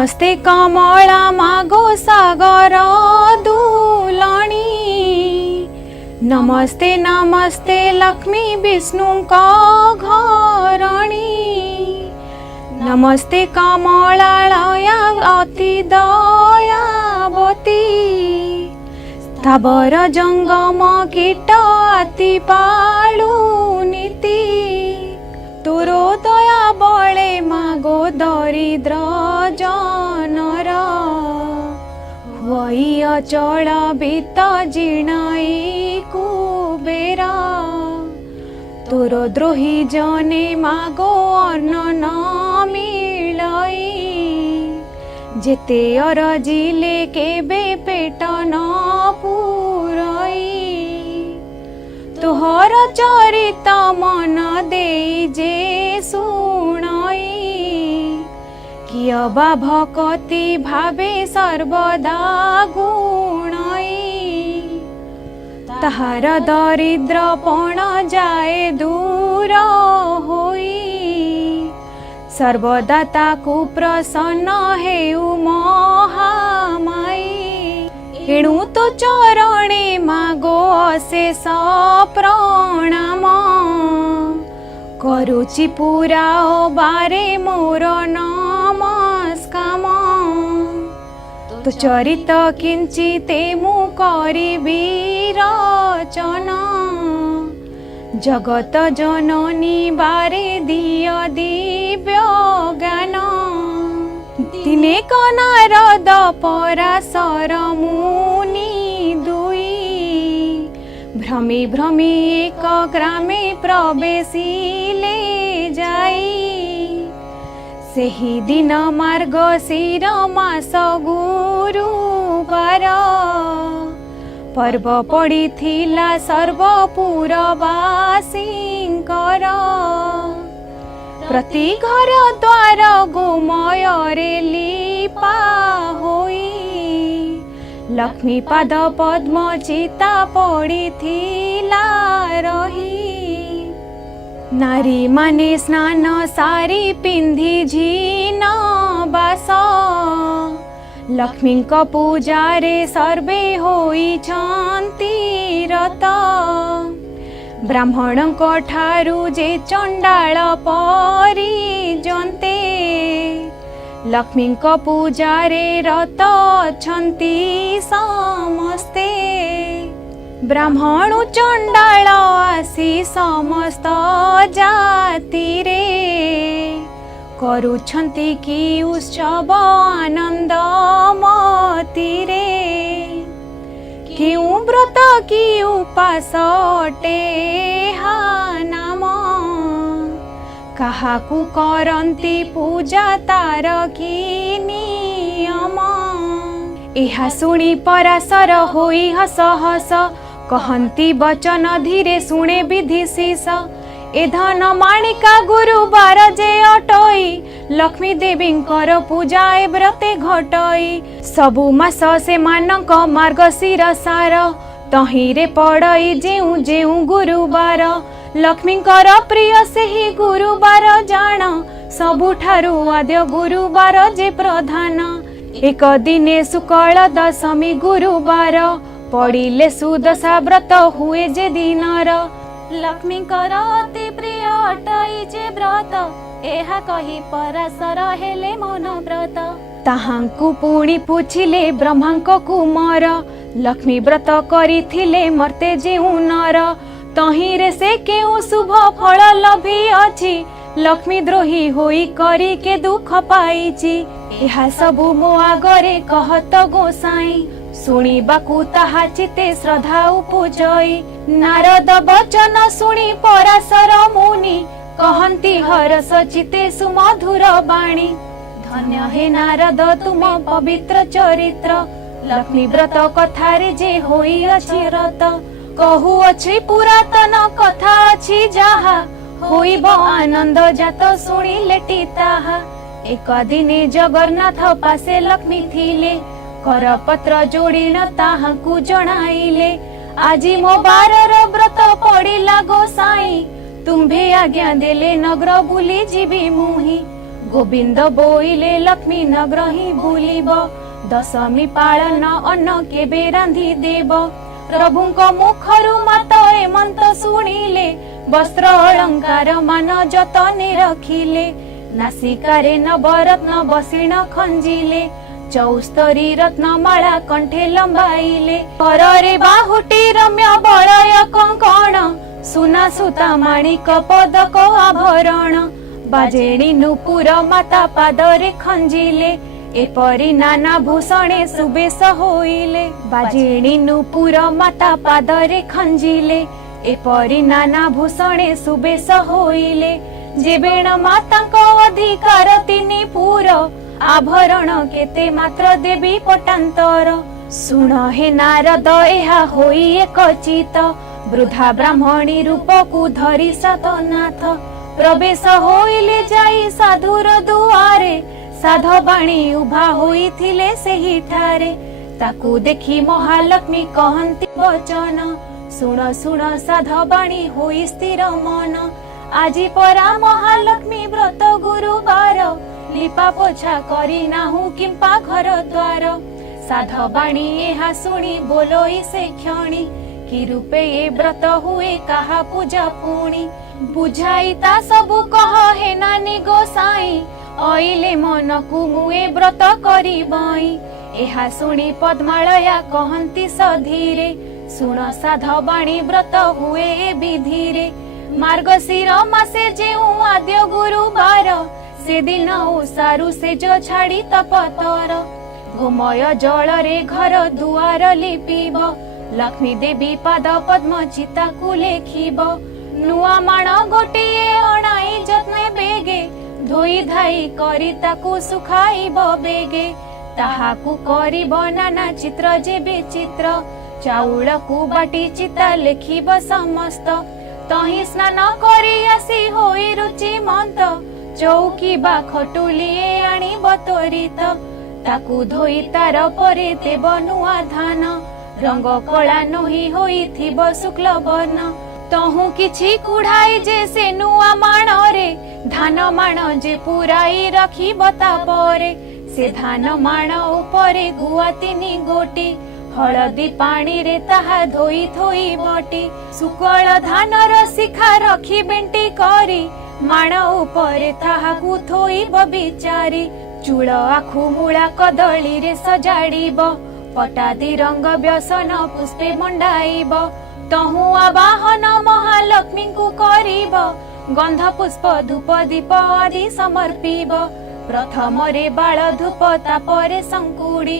नमस्ते कमला मागो सागर दुलणी, नमस्ते नमस्ते लक्ष्मी विष्णु का घरणी, नमस्ते कमलालया अति दयावती, स्थावर जंगम कीट अति पालु नीति, तोरो दया बळे मागो दरिद्र जनर, हुई अचल बीत जीर्णाई कुबेर, तोरो द्रोही जने मागो अन्न न मिलई, जेते अरजिले केबे पेट न पुरई, तोहर चरित मन देई जे सुनई, किय बा भक्ति भावे सर्वदा गुणई, ताहार दरिद्रपण जाए दूर होई, सर्वदा ताकु प्रसन्न हेउ महामाई, एणु तो चरणे मागो अशेष प्रणाम, करुचि पूरा बारे मोर नमस्काम, तो चरित किंचिते मु करिबी रचना, जगत जननी बारे दिय दिव्य ज्ञान, दिने नारद पराशर मुनि दुई, भ्रमी भ्रमी एक ग्रामे प्रवेशिले जाई, सेही दिन मार्गशीर मास गुरुवार, पर्व पड़िथिला सर्वपुरवासींकर, प्रति घर द्वार गोमयरे लीपा होई, लक्ष्मी पाद पद्म चिता पड़िथिला रही, नारी माने स्नान सारी पिंधि झीन बास, लक्ष्मी को पूजारे सर्वे होई छंती रत, ब्राह्मण को ठारू जे चंडाल परिजन्ते, लक्ष्मी को पूजारे रत छंती समस्ते, ब्राह्मण चंडाल आसी समस्त जाति रे, करुछंती की उत्सव आनंद मती रे, क्यों व्रत की उपास अटे हा नाम, काहाकु करंती पूजा तार की नियम, एहा सुनी पराशर होई हस हस, कहंती वचन धीरे शुणे विधि शीस, ए धन माणिका गुरुवार जे अटई, लक्ष्मी देवींकर पूजा ए व्रते घटई, सबु मास से मानक मार्गशीर सार, तहिरे पड़ई जेउ जेउ गुरुवार, लक्ष्मीकर प्रिय सेही गुरुवार जान, सबुठारु आद्य गुरुवार जे प्रधान, एक दिने शुक्ल दशमी गुरुवार, पड़िले सुदशा व्रत हुए जे दिनर, लक्ष्मी अति प्रिय अटई जे व्रत, एहा कही पराशर हेले मन व्रत, ताहांकु पुणी पूछिले ब्रह्मांक कुमार, लक्ष्मी व्रत करिथिले मर्ते जेउ नर, तहिरे से केउ शुभ फल लभी अछि, लक्ष्मी द्रोही होई करी के दुख पाइछि, एहा सबु मो आगरे कहत गोसाई, शुणिबाकु ताहा चिते श्रद्धा उपजई, नारद वचन शुणी पराशर मुनि, कहंती हरस चिते सुमधुर बाणी, धन्य हे नारद तुम पवित्र चरित्र, लक्ष्मी व्रत कथारे जे होई अछि रत, कहु अछि पुरातन कथा अछि जाहा, होइब आनंद जात शुणिले ताहा, एक दिने जगन्नाथ पासे लक्ष्मी थिले, करपत्र जोड़ी न ताहाकु जणाइले, आजी मो बारर व्रत पड़िला गोसाई, तुम्भे आज्ञा देले नगर बुली जीवी मुही, गोविंद बोइले लक्ष्मी नग्रही भूलिब दशमी पालन अन्न केबे रांधि देव प्रभुଙ୍କ मुखरु मात ए मंत शुणिले वस्त्र अलंकार मान जतने रखिले नासिकारे नवरत्न बसिण खंजिले चौस्तरी रत्नमाला कंठे लंबाइले कररे बाहुटी रम्य बलय कंकण सुना सुता माणिक पदक आभरण बाजेणी नुपुर माता पादरे खंजिले एपरी नाना भूषणे सुबेश होइले बाजेणी नुपुर माता पादरे खंजिले एपरी नाना भूषणे सुबेश होइले जेबेण मातांक अधिकार तिनी पुर आभरण केते मात्र देवी पटांतर सुण हे नारद एहा होई एक चित वृद्धा ब्राह्मणी रूप को धरी सतनाथ प्रवेश होइले जाई साधुर दुआरे साधवाणी उभा होइथिले सेही ठारे ताकू देखी महालक्ष्मी कहंती वचन सुण सुण साधवाणी होई स्थिर मन आजी परा महालक्ष्मी व्रत गुरुवार लिपा पोछा करी नाहु किंपा घर द्वार साधवाणी एहा सुनी बोलोई से क्षणी कि रूपे ये व्रत हुए कहा पूजा पुणी बुझाई ता सबु कह हे नानी गोसाई आइले मन को मुए व्रत करी बाई एहा सुनी पद्मालया कहंती सधीरे सुण साधवाणी व्रत हुए विधिरे मार्गशीर मासे जेउ आद्य गुरुवार से दिन ओसारु से जो छाड़ी तपतर घुमय जल रे घर दुआर लिपिब लक्ष्मी देवी पाद पद्म चिता को लेखिब नुआ माण गोटिए अणाई जत्ने बेगे धोई धाई करी ताकू सुखाइब बेगे ताहाकू करिब नाना चित्र जेबे चित्र चाउल को बाटी चिता लेखिब समस्त तही स्नान करी आसी होई रुचि मंत चौकी बा खटुलिए आनिब त्वरित ताकू धोई तार परे देव नुआ धान रंग कला नही होइथिब शुक्ल वर्ण तहु किछि कुढ़ाई जे से नुआ माण रे धान माण जे पुराई रखिब तापरे से धान माण उपरे गुआ तिनी गोटी हलदी पानी रे ताहा धोई थोई बटी सुकल धानर शिखा रखी बेंटी करी माण उपरे ताहाकू थोइब बिचारी चूल आखु मूला कदली रे सजाड़ीब पटादी रंग व्यसन पुष्पे मंडाइब तहु आवाहन महालक्ष्मी को करिब गंध पुष्प धूप दीप आदि समर्पिब प्रथम रे बाल धूप तापरे संकुड़ी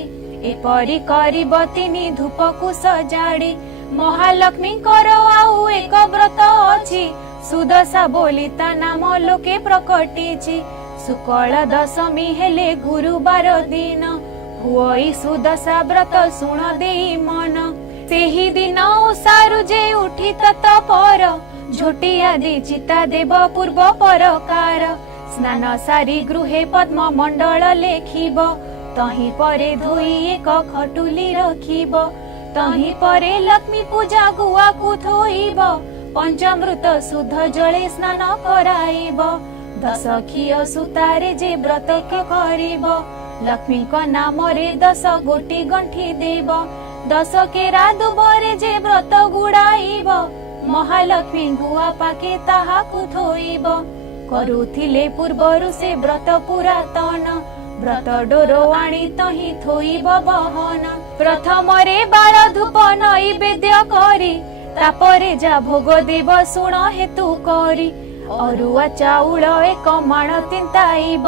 एपरी करिब तिनी धूप को सजाड़ी महालक्ष्मी कर आउ एक व्रत अछि सुदशा बोली ता नाम लोके प्रकटिछि शुक्ल दशमी हेले गुरुवार दिन हुई सुदशा व्रत सुण देई मन सेही दिन ओसारु जे उठी तत्पर झोटी आदि चिता देव पूर्व परकार स्नान सारी गृहे पद्म मंडल लेखिब तही परे धोई एक खटुली रखिब तही परे लक्ष्मी पूजा गुआ को थोइब पंचामृत शुद्ध जले स्नान कराइब दश खिय सुतारे जे व्रत के करिब लक्ष्मी को नाम रे 10 गोटी गंठी देव 10 केरा दुबरे जे व्रत गुड़ाइब महालक्ष्मी गुआ पाके ताहा को थोइब करुथिले पूर्वरु से व्रत पुरातन व्रत डोरो आणी तही थोइब बहन प्रथम रे बाल धूप नैवेद्य करी तापरे जा भोग देव सुण हेतु करी अरुआ चाउल एक माण तिंताइब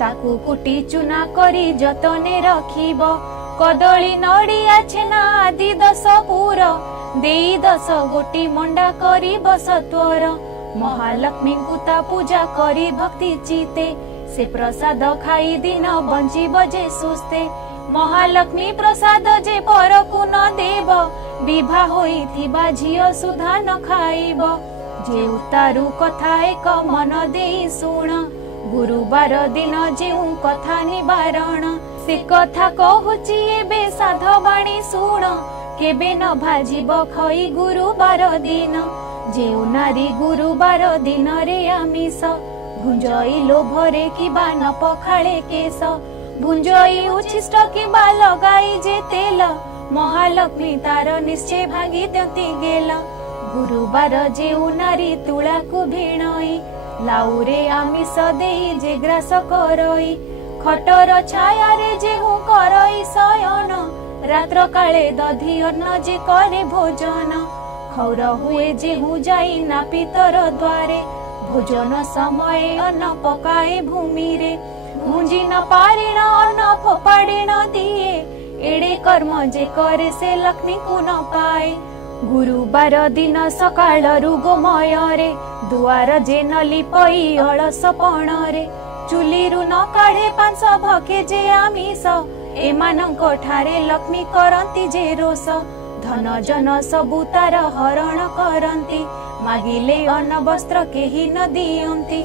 ताकू कुटी चुना करी जतने रखिब कदली नड़िया छेना आदि 10 पूर देई 10 गोटी मंडा करी बसत्वर महालक्ष्मी कुता पूजा करी भक्ति चिते से प्रसाद खाई दिन बंचिब जे सुस्ते महालक्ष्मी प्रसाद जे पर को न देव विवाह होइथिबा झियो सुधा न खाइब जे उतारू कथा एक मन देई सुण गुरुवार दिन जेउ कथा निवारण से कथा कहूची एबे साधवाणी सुण केबे न भाजिब खई गुरुवार दिन जेउ नारी गुरुवार दिन रे आमिष भुंजई लोभरे किबा न पखाळे केस भुंजई उच्छिष्ट किबा लगाई जे तेल महालक्ष्मी तार निश्चय भांगी दियंती गेल गुरुबार जेउ नारी तुला को भिणई लाउरे आमिष देई जे ग्रास करई खटर छाया रे जेहु करई शयन रात्र काले दधी अन्न जे करे भोजन खौर हुए जेहु जाई ना पितर द्वारे भोजन समय अन्न पकाए भूमि रे भुंजी न पारिण अन्न फोपाड़ी न दिए एड़े कर्म जे करे से लक्ष्मी को न पाए गुरुबार दिन सकाळ गोमय रे दुआर जे न लिपई अलस पण रे चुलीरु न काढे 500 भके जे आमिष एमानंक ठारे लक्ष्मी करंती जे रोष धन जन सबु तार हरण करंती मागिले अन्न वस्त्र केही न दियंती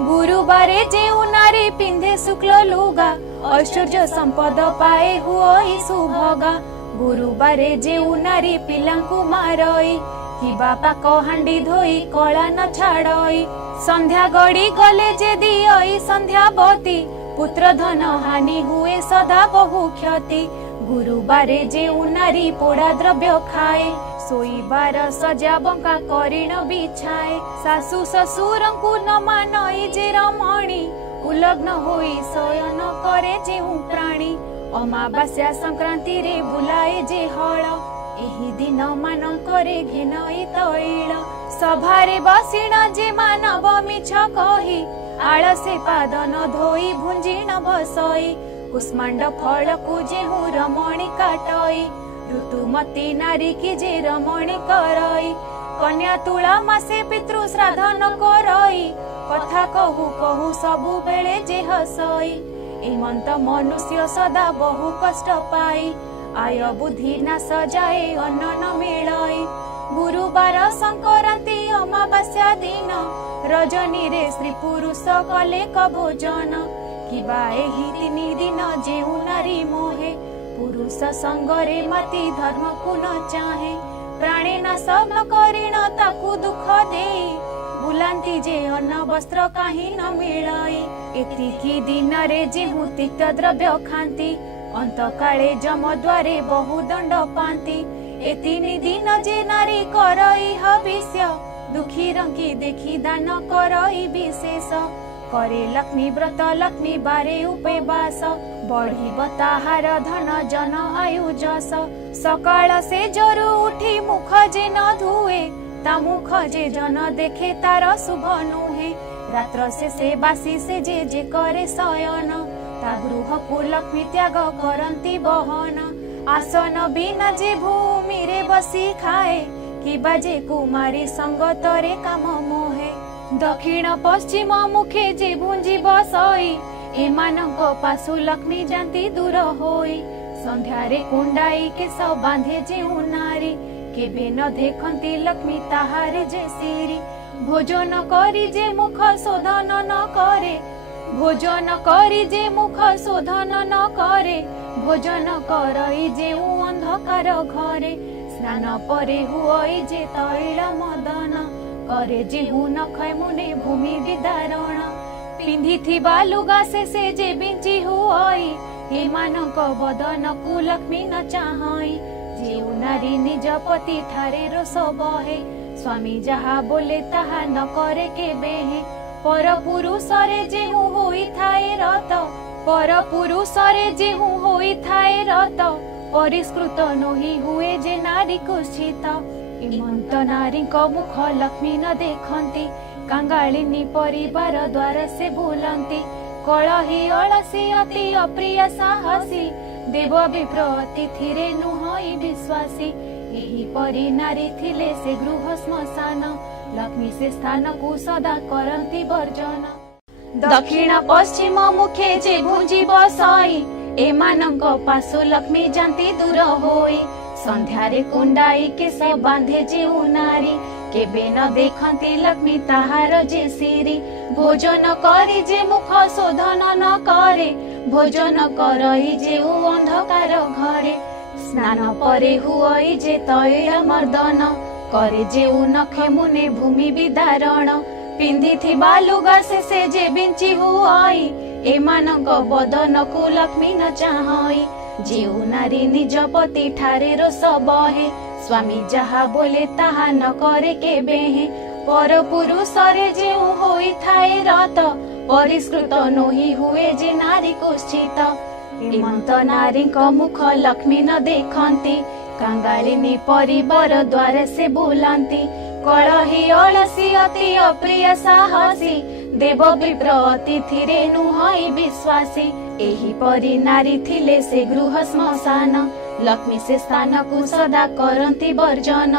गुरुबारे जेउ नारी पिंधे शुक्ल लुगा ऐश्वर्य संपद पाए हुई सुभगा गुरुबारे जेउ नारी पिलांकु मारई कि बापा कहांडी धोई कला न छाड़ई संध्या गड़ी गले जे दियई संध्यावती पुत्र धन हानि हुए सदा बहु क्षति गुरुबारे जेउ नारी पोड़ा द्रव्य खाए सोईबार सजा बंका करिण बिछाए सासु ससुरंकु न मानई जे रमणी उलग्न होई शयन करे जेहु प्राणी अमावास्या संक्रांति रे बुलाए जे हळ एही दिन मानंकरे घेनई तैल सभारे बसिण जे मानव मिछ कही आळसे पाद न धोई भुंजिण भसई कुष्मांड फल को जेहु रमणी काटई ऋतुमती नारी की जे रमणी करई कन्या तुला मासे पितृ श्राद्ध न करई कथा कहू कहू सबु बेले जे हसई एमंत मनुष्य सदा बहु कष्ट पाई आय बुद्धि न सजाए अन्न न मिलई गुरुबार संक्रांति अमावास्या दिन रजनी रे स्त्री पुरुष कले क भोजन किबा एही 3 दिन जेउ नारी मोहे पुरुष संगरे मति धर्म को न चाहे प्राणी न सब न करिण ताकू दुख देई बुलांती जे अन्न वस्त्र काही न मिलई एतिकी दिन रे जेहु तिक्त द्रव्य खांती अंत काले जम द्वारे बहु दंड पांती ए 3 दिन जे नारी करई हविष्य दुखी रंकी देखी दान करई विशेष करे लक्ष्मी व्रत लक्ष्मी बारे उपवास बढ़ी बताहार धन जन आयु जस सकाळ से जोरु उठी मुख जे न धुए ता मुख जे जन देखे तार शुभ नुहे रात्र से बासी से जे करे शयन ता गृह को लक्ष्मी त्याग करंती बहन आसन बिना जे भूमि रे बसी खाए कि बाजे कुमारी संगतरे काम मोहे दक्षिण पश्चिम मुखे जे भुंजी बसई एमानंक पासु लक्ष्मी जानती दूर होई संध्यारे कुंडाई केस बांधे जेउ नारी केबे न देखंती लक्ष्मी ताहारे जे सिरी भोजन करी जे मुख शोधन न करे भोजन करी जे मुख शोधन न करे भोजन करई जेउ अंधकार घरे स्नान परे हुई जे तैल मदन करे जेहु नखय मुने भूमि विदारण पिंधिथिबा लुगा से जे बिंची हुई एमानंक बदन को लक्ष्मी न चाहई जेउ नारी निज पति ठारे रोष बहे स्वामी जहा बोले ताहा न करे केबे पर पुरुष रे जेहु होई थाए रत पर पुरुष रे जेहु होई थाए रत परिष्कृत नही हुए जे नारी कुष्ठित इमंत नारी को मुख लक्ष्मी न देखंती कांगालिनी परिवार द्वार से बुलंती कलही अलसी अति अप्रिय साहसी देव विप्र अतिथि रे नुहई विश्वासी एही परी नारी थिले से गृह श्मशान लक्ष्मी से स्थान को सदा करंती वर्जन दक्षिण पश्चिम मुखे जे भुंजी बसई एमानंक पासु लक्ष्मी जानती दूर होई संध्यारे कुंडाई केस बांधे जेउ नारी केबे न देखंती लक्ष्मी ताहार जे सिरी भोजन करी जे मुख शोधन न करे भोजन करई जेउ अंधकार घरे स्नान परे हुई जे तैल मर्दन करे जेउ नखे मुने भूमि विदारण पिंधिथिबा लुगा से जे बिंची हुई एमानक बदन को लक्ष्मी न चाहई जेउ नारी निज पति ठारे रोष बहे स्वामी जहा बोले ताहा न करे केबे हे पर पुरुष रे जेउ होई थाए रत परिष्कृत नोही हुए जे नारी कुष्ठित एमंत नारी को मुख लक्ष्मी न देखंती कांगालिनी परिवार द्वार से बुलांती कलही अलसी अति अप्रिय साहसी देव विप्र अतिथि रे नुहई विश्वासी एही परी नारी थिले से गृह श्मशान लक्ष्मी से स्थान को सदा करंती वर्जन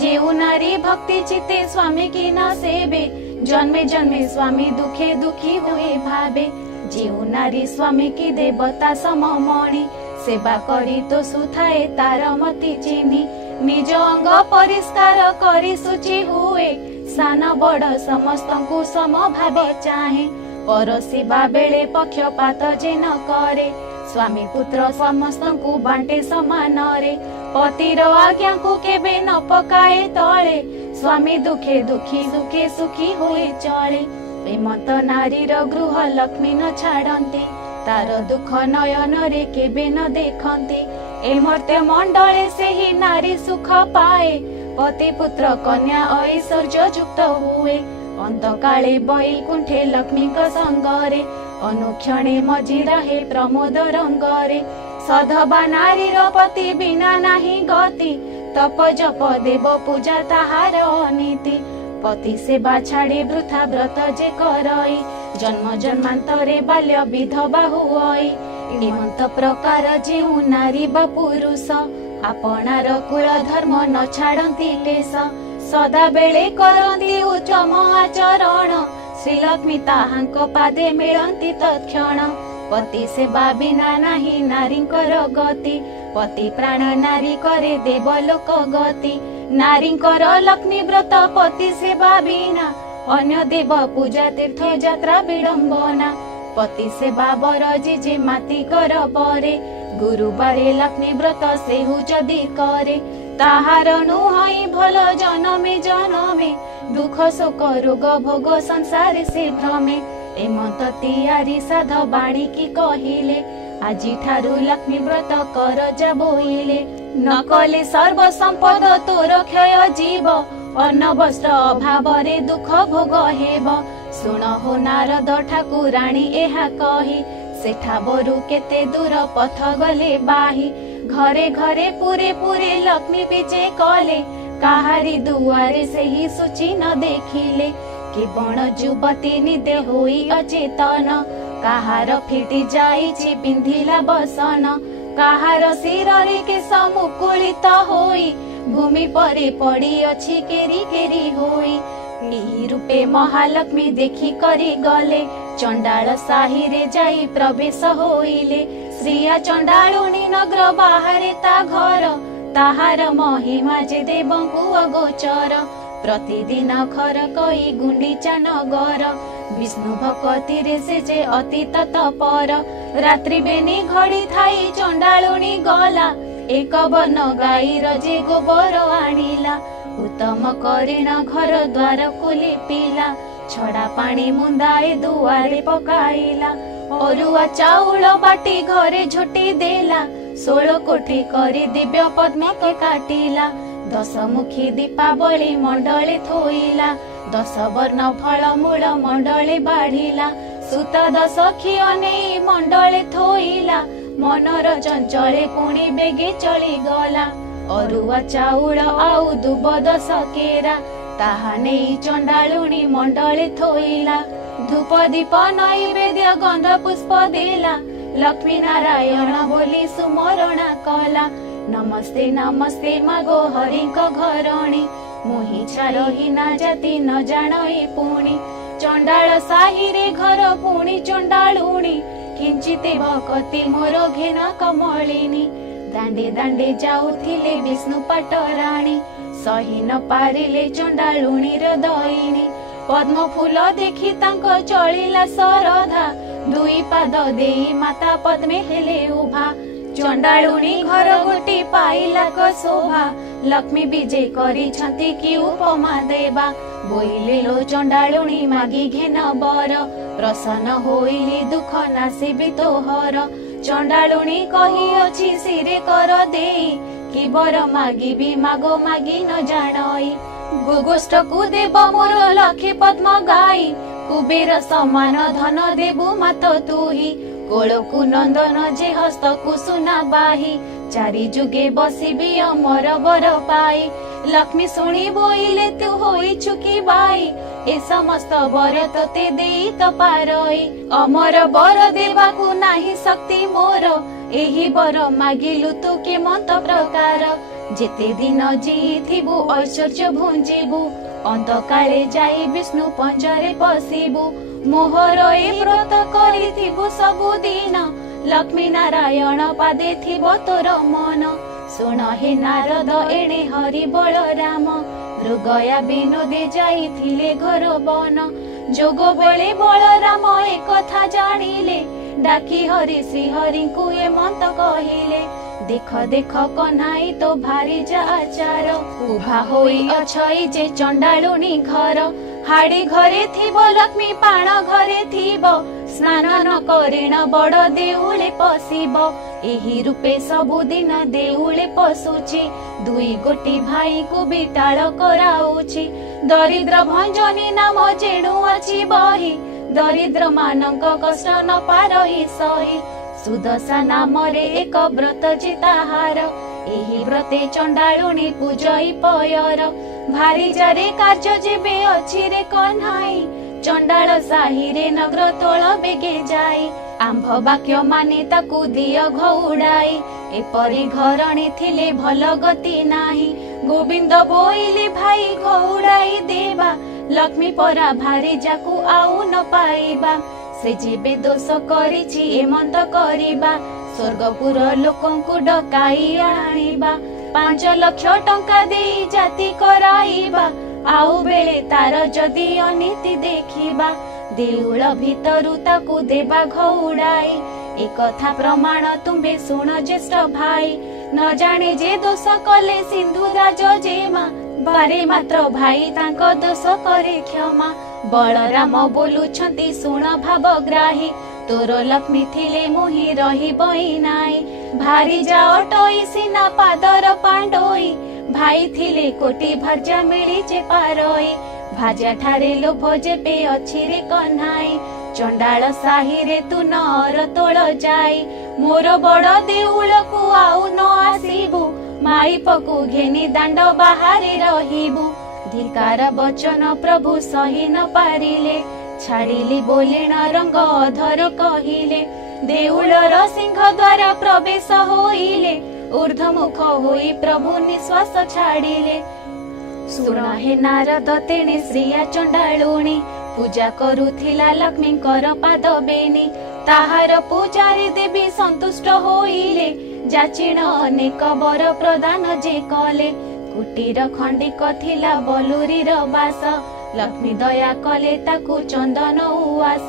जेउ नारी भक्ति चिते स्वामी की न सेवे जन्मे जन्मे स्वामी दुखे दुखी हुए भावे जेउ नारी स्वामी की देवता सममणि सेवा करी तो सुथाए तार मति चिन्ही निज अंग परिष्कार करी सुचि हुए सान बड़ समस्त को सम भावे चाहे परसिबा बेले पक्षपात जे न करे स्वामी पुत्र समस्त को बांटे समान रे पतिर आज्ञा को केबे न पकाए तले स्वामी दुखे दुखी सुखे सुखी हुए चले एमंत नारीर गृह लक्ष्मी न छाड़ती तार दुख नयन रे केबे न देखती ए मर्त्य मंडले से ही नारी सुख पाए पति पुत्र कन्या ऐश्वर्य युक्त हुए अंत काले बैकुंठे लक्ष्मी संगरे अनुक्षणे मझी रहे प्रमोद रंगरे सधबा नारीर पति बिना नाही गति तप जप देव पूजा ताहार अनीति पति सेवा छाड़ी वृथा व्रत जे करई जन्म जन्मांतरे बाल्य विधवा हुई एमंत प्रकार जेउ नारी बा पुरुष आपणार कुल धर्म न छाड़ती लेस सदा बेले करती उत्तम आचरण श्रीलक्ष्मी ताहांक पादे मिलती तत्क्षण पति सेवा बिना नाही नारींकर गति पति प्राण नारी करे देवलोक गति नारींकर लक्ष्मी व्रत पति सेवा बिना अन्य देव पूजा तीर्थ यात्रा विडंबना पति सेवा बर जे माती कर बरे गुरुवारे लक्ष्मी व्रत सेहु जदि करे ताहार नुहई भल जनमे जनमे दुख शोक रोग भोग संसार से भ्रमे एमंत तियारी साध बाणी की कहिले आजी ठारू लक्ष्मी व्रत कर जा बोइले न कले सर्व संपद तोर क्षय जीव अन्न वस्त्र अभाव रे दुख भोग हेब सुन हो नारद ठाकुराणी एहा कही सेठा बरु केते दूर पथ गले बाही घरे घरे पूरे पूरे लक्ष्मी पीछे कले काहारी दुआरे से ही सूची न देखिले कि बण युवती निदे होई अचेतन काहार फिटी जाइछि पिंधिला बसन काहार शिରରେ केश मुकुलित होई भूमि परे पड़ी अछि केरी केरी होई एही रूपे महालक्ष्मी देखी करी गले चंडाल साही रे जाई प्रवेश होइले श्रिया चंडालुनी नगर बाहरे ता घर ताहार महिमा जे देवंकु अगोचर प्रतिदिन खर कई गुंडीचा नगर विष्णु भक्ति रे से जे अति तत्पर रात्रि बेनी घड़ी थाई चंडालुनी गला एक बन गाईर जे गोबर आनिला उत्तम करिण घर द्वार खोली पीला छड़ा पानी मुंदाए दुआरे पकाइला अरुआ चाउल बाटी घरे झोटी देला 16 कोठी करी दिव्य पद्म के काटिला 10 मुखी दीपावली मंडले थोइला 10 वर्ण फल मूल मंडले बाढ़िला सुत 10 खी अनेई मंडले थोइला मनर चंचले पुणी बेगे चली गला अरुआ चाउल आउ दुब 10 केरा ताहा नेई चंडालुनी मंडले थोइला धूप दीप नैवेद्य गंध पुष्प देला लक्ष्मी नारायण बोली सुमरणा कला नमस्ते नमस्ते मागो हरिक घरणी मोहि छारही ना जाति न जाणई पुणी चंडाल साही रे घर पुणी चंडालुणी किंचिते भक्ति मोर घेन कमलिनी दांडे दांडे जाउथिले विष्णु पाटराणी सही न पारिले चंडालुणी हृदयिनी पद्म फूल देखी तांक चलिला सरधा दुई पाद देई माता पद्मे हेले उभा चंडालुणी घर गोटी पाइलाक शोभा लक्ष्मी विजय करी कि उपमा देवा बोइले लो चंडालुणी मागी घेन बर प्रसन्न होइली दुख नासिबी तोहर चंडालुणी कही अछि सिरे कर देई कि बर मागिबी मागो मागी न जानई गुगुष्ठ को देव मोर लक्ष्मी पद्म गाई कुबेर समान धन देबु मात तुही कोलकु नंदन जे हस्त को सुना बाही चारि जुगे बसिबी अमर बर पाई लक्ष्मी शुणी बोइले तू होई चुकी बाई ए समस्त बर तोते देई तो पारई अमर बर देवाकु नाही शक्ति मोर एही बर मागिलु तू के मंत प्रकार जेते दिन जीथिबु ऐश्वर्य भुंजिबु अंत काले जाई विष्णु पंजरे पसिबु मोहर ए व्रत करिथिबु सबु दिन लक्ष्मी नारायण पादे थिबो तोर मन सुन हे नारद एणे हरि बलराम मृगया विनोदे जाइथिले घर बन जोग बेले बलराम ए कथा जानिले डाकी हरि श्री हरि को ए मंत कहिले देख देख कन्हाई तो भारी जा आचार उभा होई अछई जे चंडालुणी घर हाड़ी घरे थिबो लक्ष्मी पाण घरे थिबो स्नान न करिण बड़ देउले पसिबो एही रूपे सबुदिन देउले पसुची दुई गोटी भाई को बिटाळ कराउची दरिद्र भंजनी नाम जेणु अछि बही दरिद्र मानक कष्ट न पारही सही सुदशा नामरे एक व्रत चिताहार एही व्रते चंडालुणी पूजई पयर भारी जारे कार्य जेबे अछि रे कन्हाई चंडाल साही रे नगर तोळ बेगे जाई आंभ वाक्य माने ताकू दिय घउडाई एपरी घरणी थिले भल गति नाही गोविंद बोइले भाई घउडाई देवा लक्ष्मी परा भारी जाकू आउ न पाइबा से जेबे दोष करिछि एमंत करिबा स्वर्गपुर लोकंकु डकाई आनिबा 5 लाख टंका देई जाति कराइबा आउ बेले तार जदि अनीति देखिबा देउळ भितरु ताकू देबा घउडाई ए कथा प्रमाण तुम्बे सुन ज्येष्ठ भाई न जाने जे दोष कले सिंधु राज जेमा बारे मात्र भाई तांको दोष करे क्षमा बलराम बोलुछंती सुण भावग्राही तोर लक्ष्मी थिले मुही रही बई नाई भारी जाओ टोई सिना पादर पांडोई भाई थिले कोटी भर्जा मिली जे पारोई भाजा ठारे लोभ जेबे अछि रे कन्हाई चंडाल साही रे तू नर तोळ जाई मोर बड़ देउळ को आउ न आसीबु माइपकु घेनी दांड बाहारे रहिबु धिकार वचन प्रभु सही न पारिले छाड़िली बोलिण रंग अधर कहिले देउळर सिंह द्वार प्रवेश होइले ऊर्ध्वमुख होई प्रभु निश्वास छाड़िले सुन हे नारद तेणे श्रिया चंडालुणी पूजा करुथिला लक्ष्मीकर पाद बेनी ताहार पूजारी देवी संतुष्ट होइले जाचिण अनेक वर प्रदान जे कले कुटीर खंडिक थिला बलुरीर बास लक्ष्मी दया कले ताकू चंदन उवास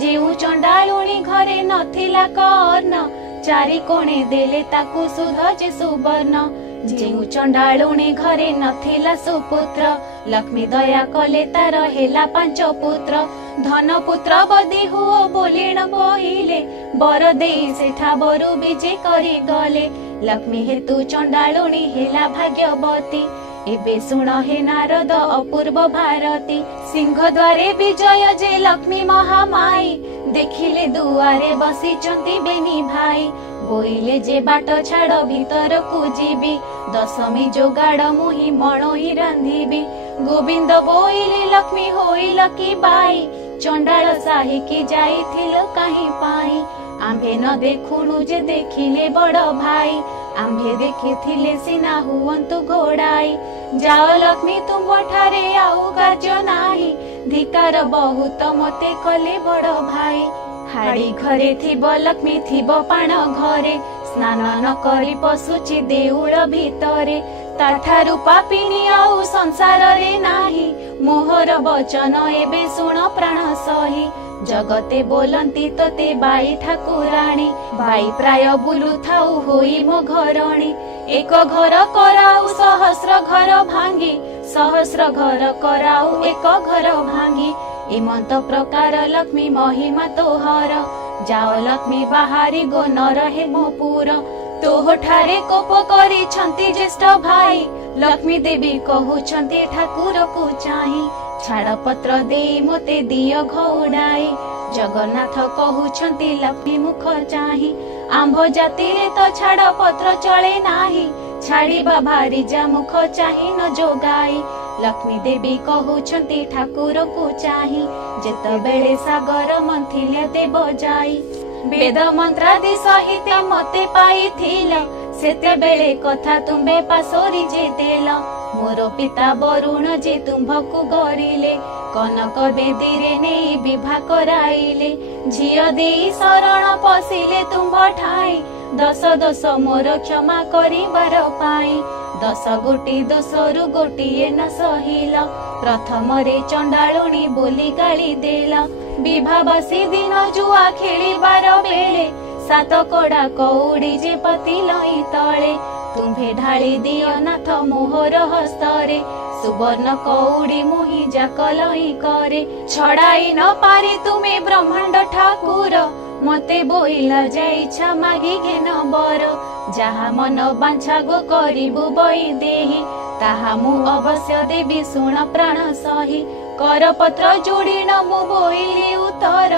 जेउ चंडालुणी घरे नथिला कर्ण चारि कोणे देले ताकू सुध जे सुवर्ण जेउ चंडालुणी घरे नथिला सुपुत्र लक्ष्मी दया कले तार हेला 5 पुत्र धन पुत्र बदी हुओ बोलिण बहिले बर देई सेठा बरु विजे करी गले लक्ष्मी हेतु चंडालुणी हेला भाग्यवती एबे सुण हे नारद अपूर्व भारती सिंह द्वारे विजय जे लक्ष्मी महामाई देखिले दुआरे बसिचंती बेनी भाई बोइले जे बाट छाड़ भीतर को जीबी दशमी जोगाड़ मुही मणोई रांधिबी गोविंद बोइले लक्ष्मी होइल की बाई चंडाल साही की जाइथिल काहे पाई आंभे न देखुनु जे देखिले बड़ भाई आंभे देखिथिले सिना हुअंतु घोड़ाई जाओ लक्ष्मी तुम ठारे आउ कार्य नाही धिकार बहुत मते कले बड़ भाई हाड़ी घरे थिबो लक्ष्मी थिबो पाण घरे स्नान न करी पशुची देउळ भितरे ताठारु पापिनी आउ संसार रे नाही मोहर वचन एबे सुण प्राण सही जगते बोलंती तोते बाई ठाकुराणी बाई प्राय बुलु थाउ होई मो घरणी एक घर कराउ सहस्र घर भांगी सहस्र घर कराउ एक घर भांगी एमंत प्रकार लक्ष्मी महिमा तोहर जाओ लक्ष्मी बाहारी गो न रहे मोपुर तोह ठारे कोप करी छंती ज्येष्ठ भाई लक्ष्मी देवी कहउछंती ठाकुर को चाही छाड़ पत्र देई मोते दिय घोड़ाई जगन्नाथ कहउछंती लक्ष्मी मुख चाही आंभ जाति रे तो छाड़ पत्र चले नाही छाड़ीबा भारी जा मुख चाही न जोगाई लक्ष्मी देवी कहउछंती ठाकुर को चाही जेतबेले सागर मंथिले देव जाई वेद मंत्रादि सहित मते पाइथिल सेतेबेले कथा तुम्बे पासोरी जे देल मोर पिता वरुण जे तुम्भकु गरिले कनक बेदी रे नेई विवाह कराइले झियो देई शरण पसिले तुम्भ ठाई दस दोष मोर क्षमा करिबार पाई दस गोटी दोषरु गोटिए न सहिल प्रथम रे चंडालुणी बोली गाली देल विवाहवासी दिन जुआ खेलिबार बेले सात कोड़ा कौड़ी जे पति लई तले तुम्भे ढाली दियो नाथ मोहर हस्तरे सुवर्ण कौड़ी मोहि जाक लई करे छड़ाई न पारी तुमे ब्रह्मांड ठाकुर मते बोइला जाइछा मागी घेन बर जहा मन बांछा गो करिबु बई देही ताहा मु अवश्य देवी सुण प्राण सही कर पत्र जोड़ी न मु बोइली उतर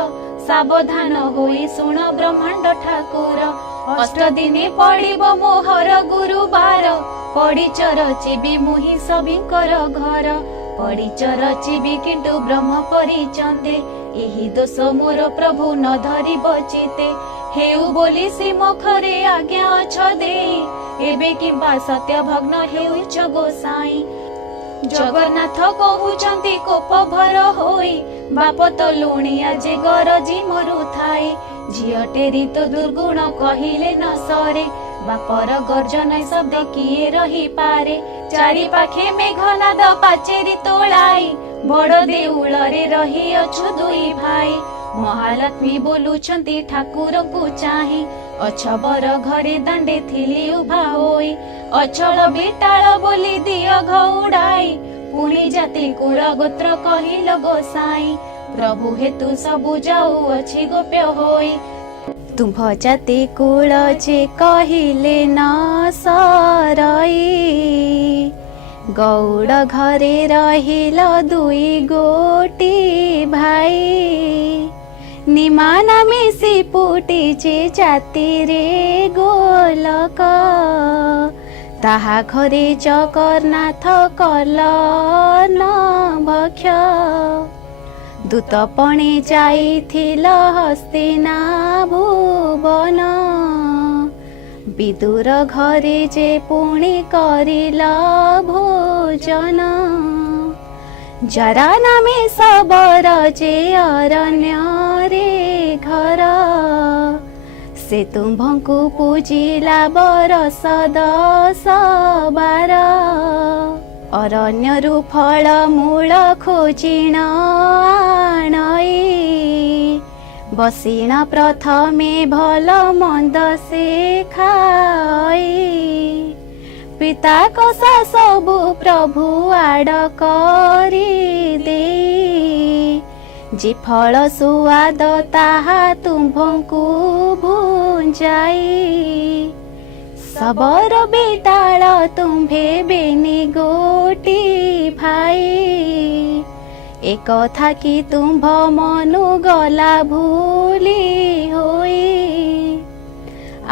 सावधान होई सुण ब्रह्मांड ठाकुर अष्ट दिने पड़िब मोहर गुरुबार पड़िचर चिबी मुहि सभिंकर घर पड़िचर चिबी किंतु ब्रह्म परिचंदे एही दोष मोर प्रभु न धरी बचिते हेउ बोली श्रीमुखरे आज्ञा अछ देई एबे किंबा सत्य भग्न हेउछ गोसाई जगन्नाथ कहउछंती कोप भर होई बाप तो लुणिया जे गरजी मरु थाई झियो टेरी तो दुर्गुण कहिले न सरे बापर गर्जन शब्द किए रही पारे चारि पाखे मेघनाद पाचेरी तोलाई बड़ देउल रे रही अछु दुई भाई महालक्ष्मी बोलुछंती ठाकुर को चाही अछबर घरे दांडे थिली उभा होई अचल बिटाळ बोली दियो घौड़ाई पुणी जाति कुल गोत्र कहिल गोसाई प्रभु हेतु सबु जाऊ अछि गोप्य होई तुम्भ जाति कुल जे कहिले न सरई गौड़ घरे रहिल दुई गोटी भाई निमाना मिसी पुटी जे जाति रे गोलक ताहा घरे जगन्नाथ कल न भक्ष दूत पणे जाइथिल हस्तिना भुवन विदुर घरे जे पुणी करिल भोजन जरा नामे सबर जे अरण्य रे घर से तुम्भଙ୍କୁ पूजिला बरस 10 बार अरण्यरु फल मूल खोजिण आणई बसिण प्रथमे भल मंद से खाई पिता कसा सबु प्रभु आड़ करी दे जे फल सुआद ताहा तुम्भଙ୍କୁ भुंजाई सबर बेटाळ तुम्भे बेनी गोटी भाई एक था कि तुम्भ मनु गला भूली होई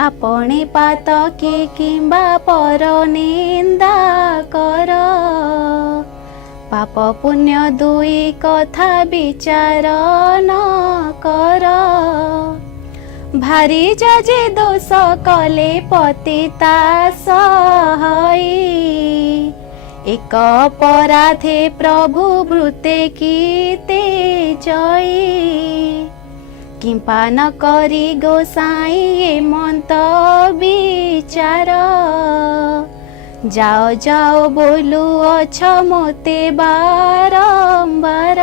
आपणे पात के किंबा पर निंदा कर पाप पुण्य दुई कथा विचार न कर भारी जे दोष कले पतिता सहई एक अपराधे प्रभु वृते कीते जई किंपा न करी गोसाई एमंत विचार जाओ जाओ बोलू अछ मोते बारंबार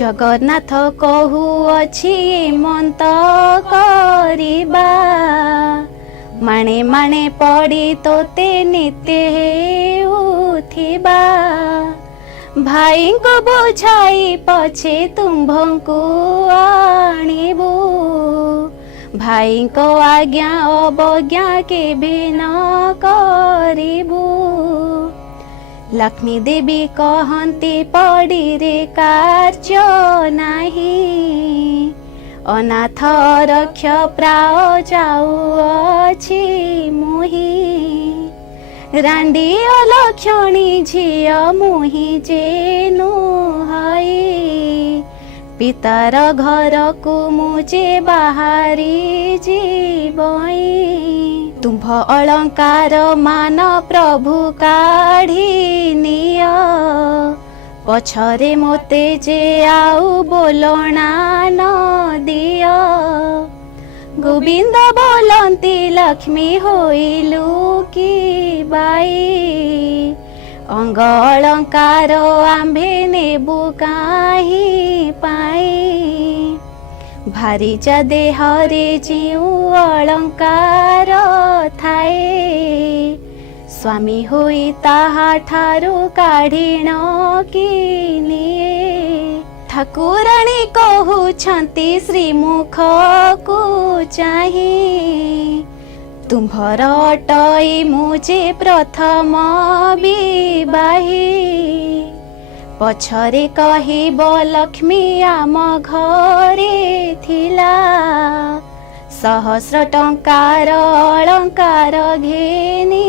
जगन्नाथ कहू अछि मन्त करिबा माणे माणे पड़ी तोते नित्य उथिबा भाई को बुझाई पछे तुम्भंकु आणिबु भाई को आज्ञा अवज्ञा के बिन करिबु लक्ष्मी देवी कहन्ती पड़ी रे कार्य नाही अनाथ रक्ष प्राय जाउअछि मुहि रांडी अलक्षणी झिया मुहि जेनु हाई पितार घर को मुझे बाहरी जीवई तुम्भ अलंकार मान प्रभु काढ़ी निय पछरे मोते जे आउ बोलना न दिय गोविंद बोलंती लक्ष्मी होइलु की बाई अंग अलंकार आंभे नेबु काहि पाई भारी जा देहरे जिउ अलंकार थाए स्वामी होई ताहा ठारू काढ़िण किनिए ठाकुराणी कहउछन्ति श्रीमुख को चाही तुम्भर अटई मुझे प्रथम विवाही पछरे कहिब लक्ष्मी आम घरे थिला सहस्र टंकार अलंकार घेनी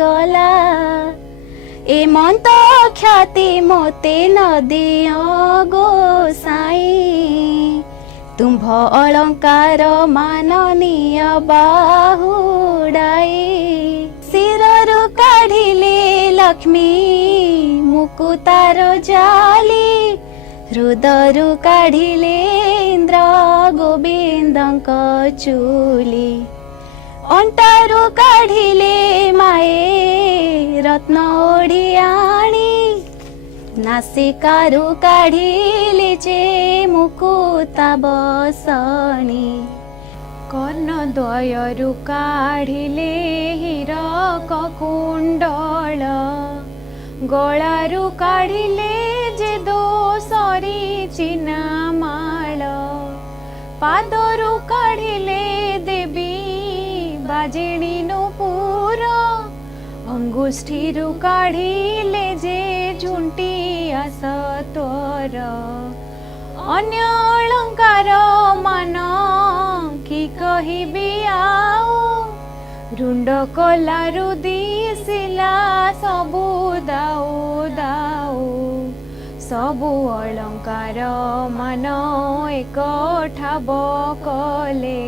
गला एमंत ख्याति मोते नदिय गोसाई तुम्भ अलंकार माननीय बाहुडाई शिररु काढ़िले लक्ष्मी मुकुतार जाली हृदयरु काढ़िले इंद्र गोविंदंक चूली अंटारु काढ़िले माए रत्न ओढ़ियाणी नासिकारु काढ़िले जे मुकुता बसणी कर्णद्वयरु काढ़िले हीरक कुंडल गळारु काढ़िले जे दोसरी चिना माळ पादरु काढ़िले देवी बाजिणी नुपुर अंगुष्ठीरु काढ़िले जे झुंटिया सत्वर अन्य अलंकार मान कि कहिबि आउ रुंड कलारु दिसिला सबु दाउ दाउ सबु अलंकार मान एक ठाब कले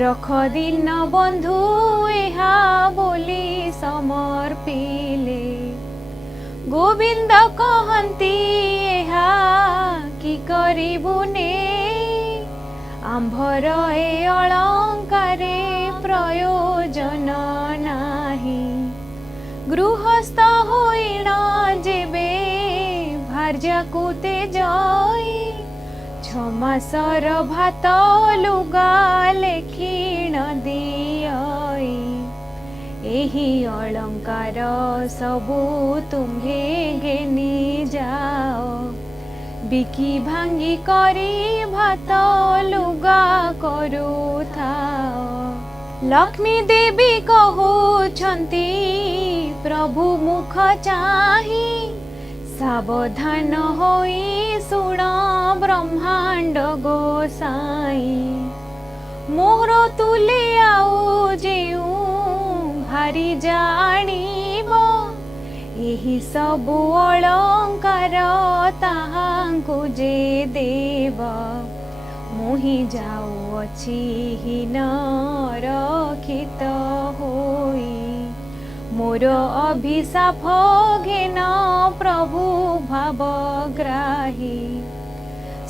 रख दिन बंधु एहा बोली समर्पिले गोविंद कहन्ती एहा कि करिबु ने आंभर ए अलंकारे प्रयोजन नाही गृहस्थ होइण जेबे भार्याकु तेजई छमासर भात लुगा लेखिण दियई एही अलंकार सबु तुम्हे घेनी जाओ बिकी भांगी करी भात लुगा करुथाओ लक्ष्मी देवी कहउछन्ति प्रभु मुख चाही सावधान होई सुण ब्रह्मांड गोसाई मोहर तुले आउ जेउ भारी जानिब एही सबु अलंकार ताहांकु जे देव मुहि जाउअछि हीन रक्षित होई मोर अभिशाप घेन प्रभु भावग्राही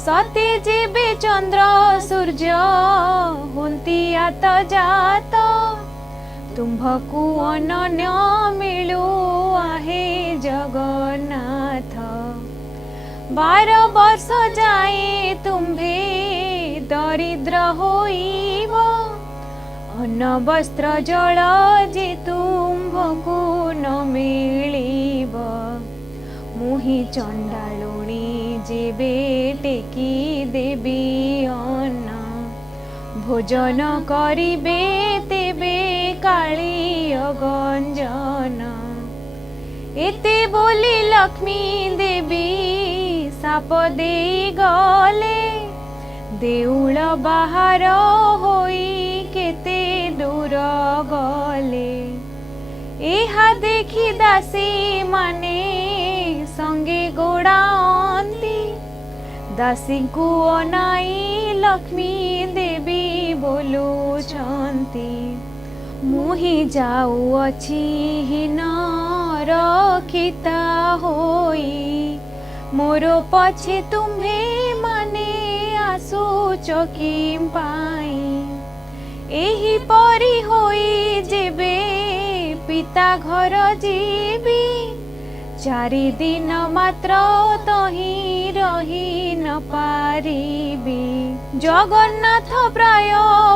सते जेबे चंद्र सूर्य हुंती आत जात तुम्भकु अनन्य मिलु आहे जगन्नाथ 12 वर्ष जाए तुम्भे दरिद्र होइब, अन्न वस्त्र जल जे तुम्भको न मिलिब। मुहि चंडालुणी जेबे टेकी देबी अन्न, भोजन करिबे तेबे कालिय गंजन। एते बोली लक्ष्मी देवी साप देई गले, देउल बाहर होई केते दूर गले। एहा देखी दासी माने संगे गोड़ांती, दासी को अनाई लक्ष्मी देवी बोलुछंती। मुहि जाउअछि हीन रखिता होई, मोरो पछे तुम्हे माने आसुच किम पाई। एही परी होई जेबे पिता घर जीवी, 4 दिन मात्र तही रही न पारिबी। जगन्नाथ प्राय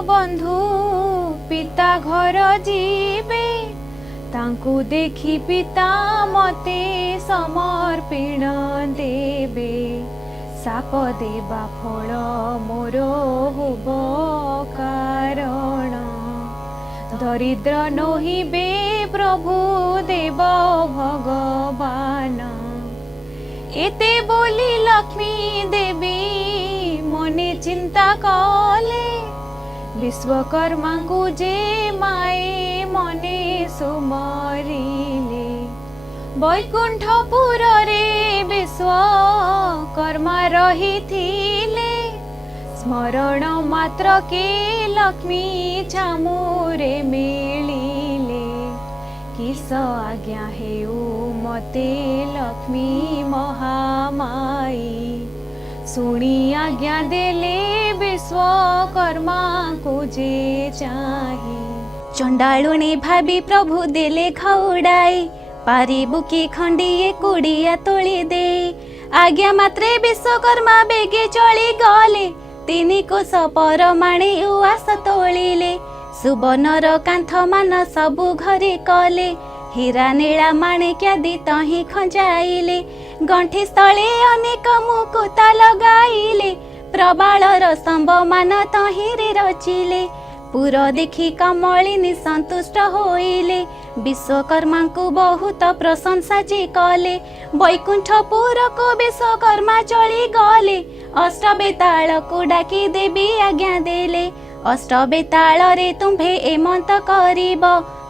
बंधु पिता घर जीवे, तांकु देखी पिता मते समर्पण देबे। साप देबा फल मोर होब कारण, दरिद्र नहिबे प्रभु देव भगवान। एते बोली लक्ष्मी देवी मने चिंता कले, विश्वकर्मा को जे माए मने सुमरिले। वैकुंठपुर रे विश्वकर्मा रहिथिले, स्मरण मात्र के लक्ष्मी छामुरे मिलिले। किस आज्ञा हेउ मते लक्ष्मी महामाई, सुनी आज्ञा देले विश्वकर्मा को जे चाही। चंडालुणी भाभी प्रभु देले खौड़ाई, पारिबु की खंडिए कुड़िया तोली दे। आज्ञा मात्रे विश्वकर्मा बेगे चली गले, 3 कोश परमाणी उआस तोलिले। सुबर्णर कांथ मान सबु घरे कले, हीरा नीला माणिक्यादि तही खंजाइले। गंठी स्थले अनेक मुकुता लगाइले, प्रबालर स्तंभ मान तहिरे रचिले। पुर देखी कमलिनी संतुष्ट होइले, विश्वकर्मा को बहुत प्रशंसा जे कले। वैकुंठपुर को विश्वकर्मा चली गले, अष्टबेताल को डाकी देवी आज्ञा देले। अष्टबेताल रे तुम्भे एमंत करिब,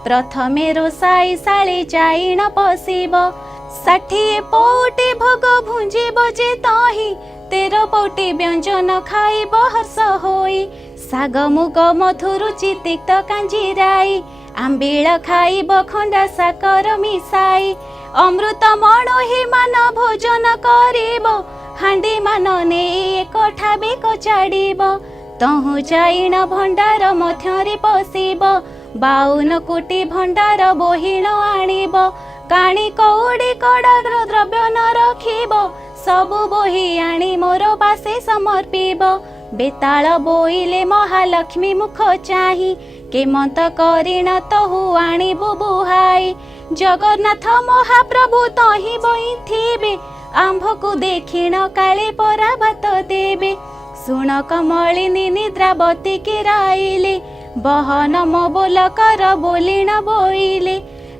प्रथमे रोषाई शाली चाइण पशिब। 60 पौटी भोग भुंजिब जे तही, 13 पौटी व्यंजन खाइब हर्ष होई। साग मुग मधुरुचि तिक्त कांजीराई, आंबिळ खाइब खंडा साकर मिसाई। अमृत मणोही मान भोजन करिब, हांडी मान नेई एकठा बेक चाड़िब। तहु चाइण भंडार मध्यरे पशिब, 52 कोटी भंडार बोहिण आनिब। काणी कौड़ी कड़ार द्रव्य न रखिब, सबु बोही आनी मोर पासे समर्पिब। बेताल बोइले महालक्ष्मी मुख चाही, केमंत करिण तहु आनिबु बुहाई। जगन्नाथ महाप्रभु तही बइथिबे, आंभ को देखिण काले परा भात देबे। सुण कमलिनी निद्रावती केराइले, बहन मो बोल कर बोलिण बोइले।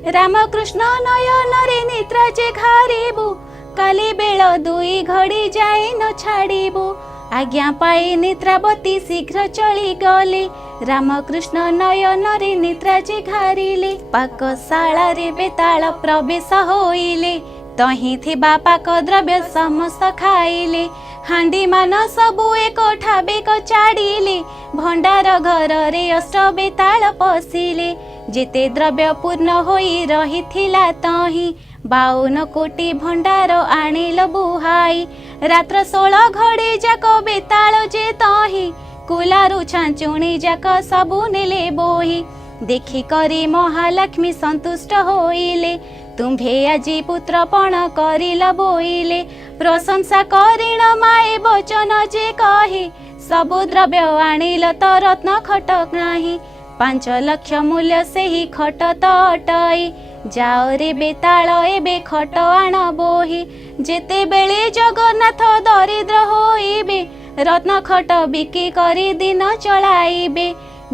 रामकृष्ण नयन रे निद्रा जे घारिबु, काली बेल 2 घड़ी जाए न छाड़िबु। आज्ञा पाई निद्रावती शीघ्र चली गले, रामकृष्ण नयन रे निद्रा जे घारिले। पाकशाला रे बेताल प्रवेश होइले, तही थिबा पाक द्रव्य समस्त खाइले। हांडी मान सबु एकठा बेक चाड़िले, भंडार घर रे अष्टबेताल पशिले। जेते द्रव्य पूर्ण होई रहिथिला तही, 52 कोटी भंडार आनिल बुहाई। रात्र 16 घड़ी जाक बेताल जे तही, कुलारु छांचुणी जाक सबु नेले बोही। देखी करी महालक्ष्मी संतुष्ट होइले, तुम्भे आजी पुत्रपण करिल बोइले प्रशंसा करिण माए वचन जे कही सबु द्रव्य आनिल त रत्न खटक नाही 5 लाख मूल्य सेही खट त अटई जाओ रे बेताल एबे खट आण बोही जेते बेले जगन्नाथ दरिद्र होइबे रत्न खट बिकी करी दिन चलाइबे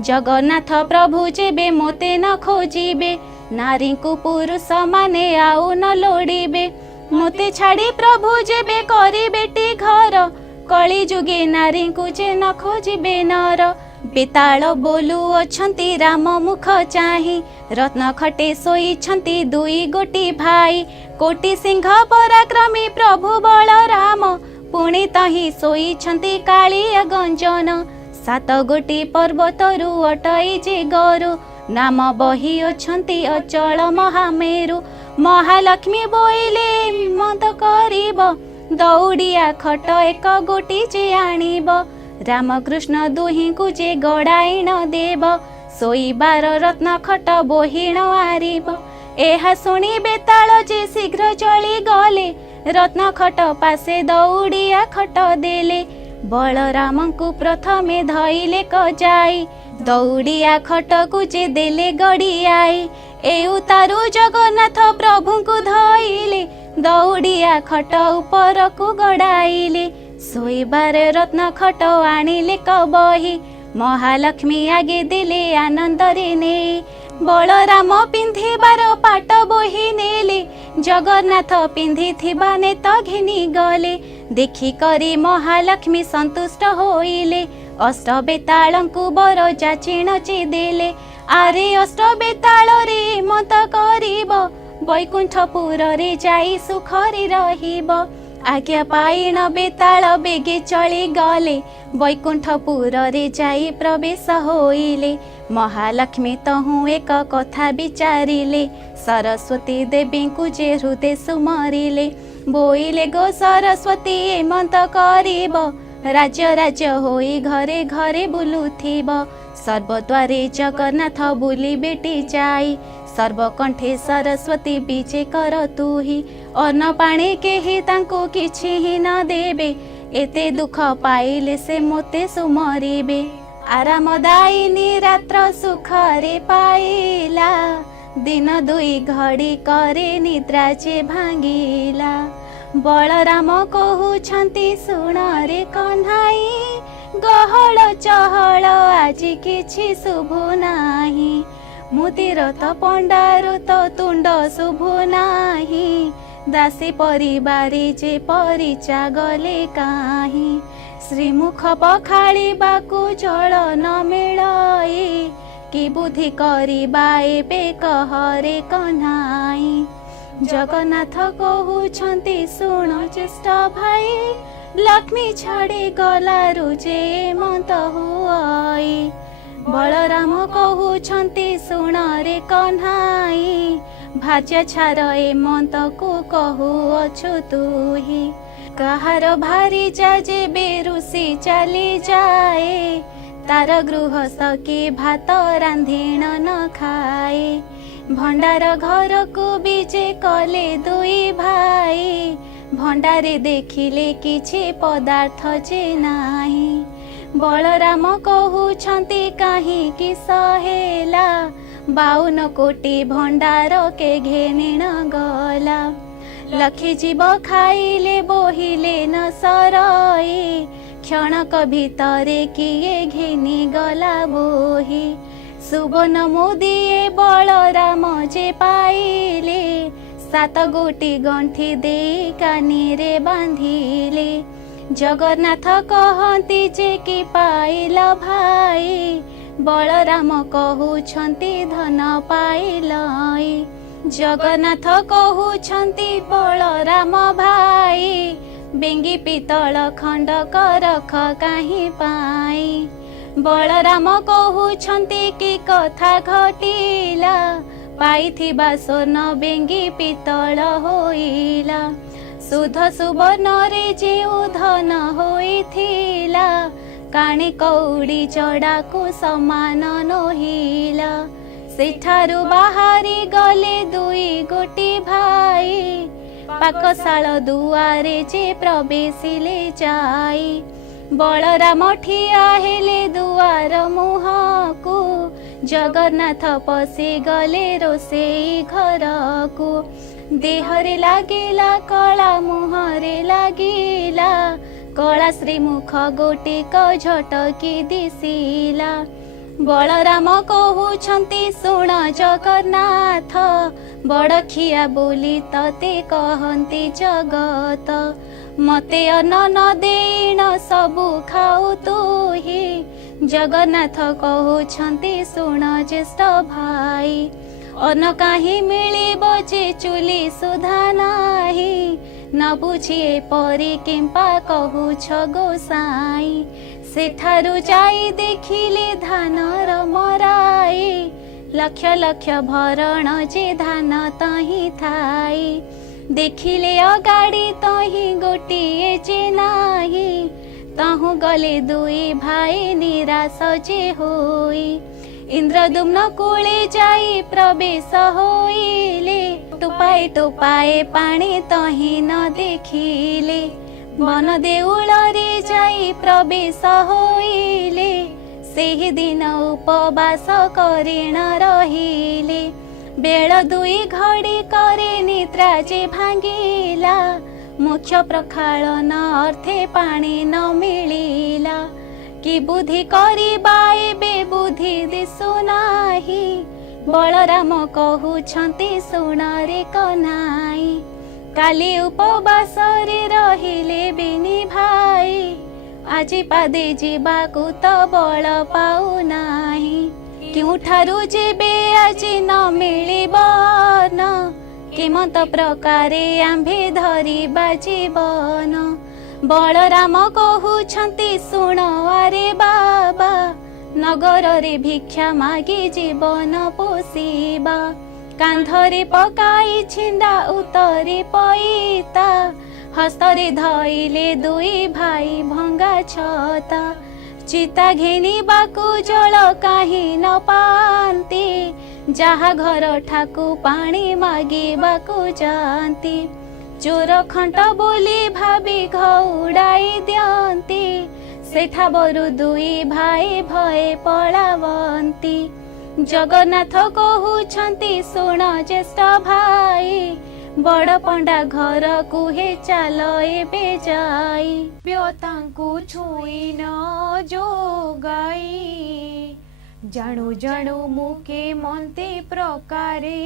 जगन्नाथ प्रभु जेबे मोते न खोजिबे नारी को पुरुष माने आउ न लोड़िबे मोते छाड़ी प्रभु जेबे करी बेटी घर कली जुगे नारी को जे न खोजिबे नर बेताल बोलू अछंती राम मुख चाही रत्न खटे सोईछंती दुई गोटी भाई कोटी सिंह पराक्रमी प्रभु बलराम पुणी तही सोईछंती कालिया गंजन 7 गोटी पर्वतरु अटई जे गरु नाम बही अछंती अचल महामेरु महालक्ष्मी बोइले मत करिब दौड़िया खट 1 गोटी जे आनिब रामकृष्ण दुही को जे गड़ाइण देव सोईबार रत्न खट बोहिण आरिब एहा शुणी बेताल जे शीघ्र चली गले रत्न खट पासे दौड़िया खट देले बलराम को प्रथमे धइले कजाई दौड़िया खट को जे देले गड़ियाई एउ तारु जगन्नाथ प्रभु को धइले दौड़िया खट ऊपर को गड़ाइले सोईबार रत्न खट आनिले कबही महालक्ष्मी आगे देले आनंद रे ने बलराम पिंधिबार पाट बोही नेले जगन्नाथ पिंधि थिबा नेत घिनी गले देखी करी महालक्ष्मी संतुष्ट होइले अष्ट बेतालंकु बर जाचिण देले आरे अष्ट बेताल रे मत करिब वैकुंठपुर रे जाई सुखरी रहिब आज्ञा पाइण बेताल बेगे चली गले वैकुंठपुर रे जाई प्रवेश होइले महालक्ष्मी तहु एक कथा विचारिले सरस्वती देवी को जे हृदय सुमरिले बोइले गो सरस्वती एमंत करिब राज्य राज्य होई घरे घरे बुलुथिब सर्वद्वारे जगन्नाथ बुली बेटी जाई सर्वकंठे सरस्वती बीजे कर तुही अन्न पाणी केही तांको किछि ही न देबे एते दुख पाइले से मोते सुमरिबे आरामदायिनी रात्र सुखरे पाइला दिन 2 घड़ी करे निद्रा जे भांगिला बलराम कहउछंती सुण रे कन्हाई गहळ चहळ आजि किछि शुभु नाही मुतिर त पंडारु त तुंड शुभु नाही दासी परिवारे जे परिचा गले काही श्रीमुख पखाळिबाकु जल न मिलई कि बुद्धि करिबा एबे कहरे कन्हाई जगन्नाथ कहउछंती सुण ज्येष्ठ भाई लक्ष्मी छाड़ी गलारु जे मत हुई बलराम कहउछंती सुण रे कन्हाई भाज्य छार एमंत को कहउछु तुही कहार भारी जाजे बेरुसी चली जाए तार गृहस्थ के भात रांधिण न खाए भंडार घर को बीजे कले 2 भाई भंडारे देखिले किछि पदार्थ जे नाही बलराम कहउछंती काहे कि सहेला 52 कोटी भंडार के घेनिण गला लखी जीव खाइले बोहिले न सरई क्षणक भितरे किए घिनी गला बोही सुबन मुदिए बलराम जे पाइले 7 गोटी गंठी दे कानी रे बांधिले जगन्नाथ कहती जे कि पाइल भाई बलराम कहउछंती धन पाइलई जगन्नाथ कहउछंती बलराम भाई बेंगी पितल खंड करख काहे पाई बलराम कहउछंती कि कथा घटिला पाइथिबा स्वर्ण बेंगी पितल होइला सुध सुवर्ण रे जेउ धन होइथिला काणी कौड़ी चढ़ा को समान नहिला सेठारु बाहारी गले दुई गोटी भाई पाकशाल दुआरे जे प्रवेशिले जाई बलराम ठिया हेले दुआर मुहँकु जगन्नाथ पशि गले रोषेई घरकु देहरे लागिला कला मुहरे लागिला कला श्रीमुख गोटिक झटकी दिशिला बलराम कहउछन्ति शुण जगन्नाथ बड़खिया बोली तते कहन्ति जगत मते अन्न न देण सबु खाऊ तुही जगन्नाथ कहउछन्ति शुण ज्येष्ठ भाई अन्न काहि मिलिब जे चुली सुधा नाही न बुझिए परि किंपा कहूछ गोसाई सेठारु जाई देखिले धानर मराई लक्ष लक्ष भरण जे धान तही थाई देखिले अगाड़ी तही गोटिए जे नाही तहु गले दुई भाई निराश जे होई इंद्रदुम्न कूले जाई प्रवेश होइले टोपाए टोपाए पानी तही न देखिले वन देउल रे जाई प्रवेश होइले सेहि दिन उपवास करिण रहिले बेल दुई घड़ी करे निद्रा जे भांगिला मुख्य प्रखालन अर्थे पानी न मिलिला कि बुद्धि करिबा एबे बुद्धि दिसु नाही बलराम कहउछन्ति शुण रे कन्हाई काली उपवास रे रहिले बिनी भाई आजी पादे जीवाकु त बल पाउ नाही केउठारु जेबे आजी न मिलिब न केमत प्रकारे आम्भे धरिबा जीवन बलराम कहउछन्ति शुण आरे बाबा नगर रे भिक्षा मागी जीवन पोषिबा कांधरे पकाई छिंदा उतरे पैता हस्तरे धइले दुई भाई भंगा छता चिता घेनिबाकु जल काहि न पान्ति जहा घर ठाकु पानी मागिबाकु जान्ति चोर खंट बोली भाबी घउडाई दियन्ति सेठा बरु दुई भाई भए पलावन्ति जगन्नाथ कहउछन्ति शुण ज्येष्ठ भाई बड़ पंडा घर कुहे चाल एबे जाई ब्योतांकु छुई न जोगाई जाणु जाणु मुके मन्ते प्रकारे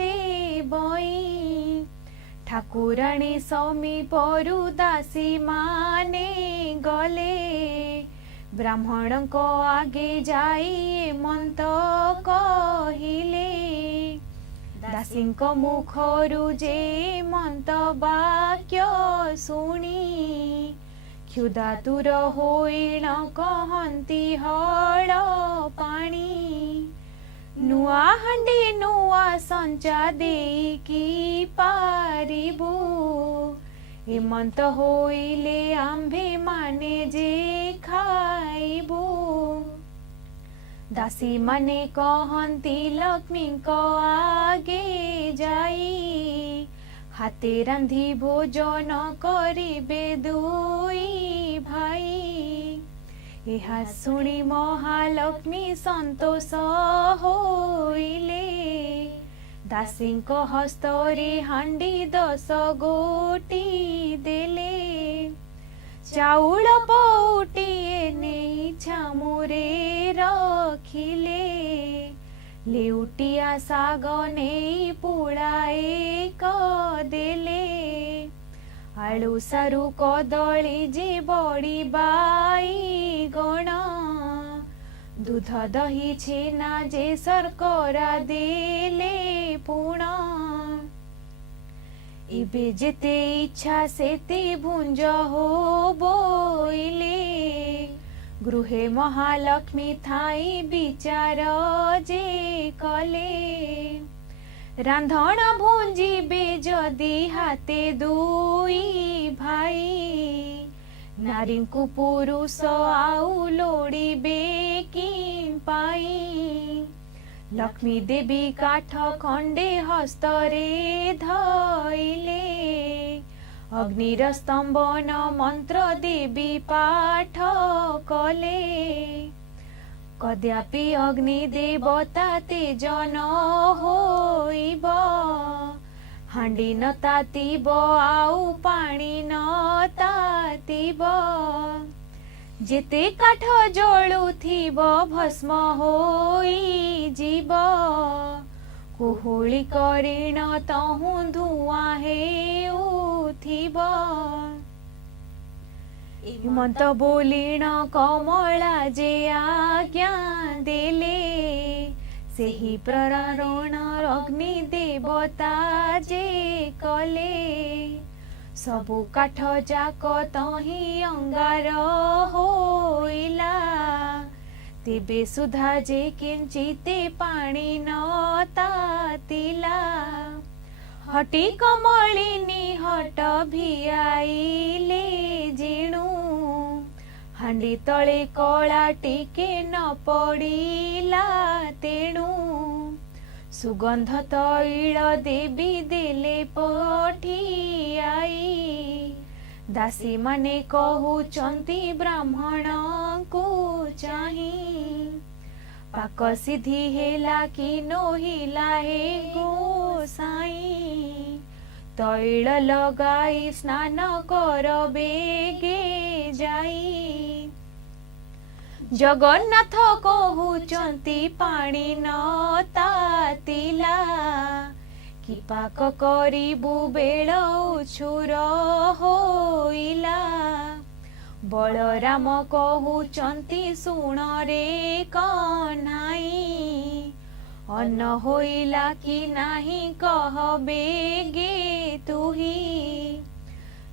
देबई ठाकुराणी समीपरु दासी माने गले ब्राह्मण को आगे जाई मंत कहिले दासी मुखरु जे मंत वाक्य शुणी क्षुधातुर होइण कहन्ति हळ पाणी नुआ हंडी नुआ संचा देकी पारिबु हेमंत होइले आम्भे माने जे खाइबु दासी माने कहन्ति लक्ष्मी को आगे जाई हाते रांधि भोजन करिबे दुई भाई एहा सुनी महालक्ष्मी संतोष होइले दासी को हस्तरे हांडी 10 गोटी देले चाउल पौटिए नहीं छामुरे रखिले लेउटिया साग नहीं पुड़ाए कदेले आलू सारू कदली जे बड़ी बाई गण दूध दही छेना जे शर्करा देले पुण इबे जेते इच्छा सेते भुंज हो बोइले गृहे महालक्ष्मी थाई विचार जे कले रांधण भुंजिबे जदि हाते दुई भाई नारी को पुरुष आउ लोड़ीबे कि पाई लक्ष्मी देवी काठ खंडे हस्तरे धइले अग्निर स्तंभन मंत्र देवी पाठ कले कदापि अग्नि देवता तेजन होइब हांडी न तातिब आउ पानी न तातिब जेते काठ जळुथिब भस्म होई जीव कुहुली करिण तहु धुआं हेउथिब हिमंत बोलिण कमला जे आज्ञा देले सेही प्ररण अग्नि देवता जे कले सबु काठ जाक तही अंगार होइला तेबे सुधा जे किंचिते पानी न तातिला हटी कमलिनी हट भिआइले जिणु हांडी तले कला टिके न पड़िला तेणु सुगंध तैल देवी देले पठियाई दासी माने कहूचंती ब्राह्मण को चाही पाक सिद्धि हेला कि नोहिला हे गोसाई तैल लगाई स्नान कर बेगे जाई जगन्नाथ कहूचंती पानी न तातिला कि पाक करिबु बेल उछुर होइला बलराम कहूचंती सुण रे कन्हाई अन्न होइला कि नाही कह बेगे तुही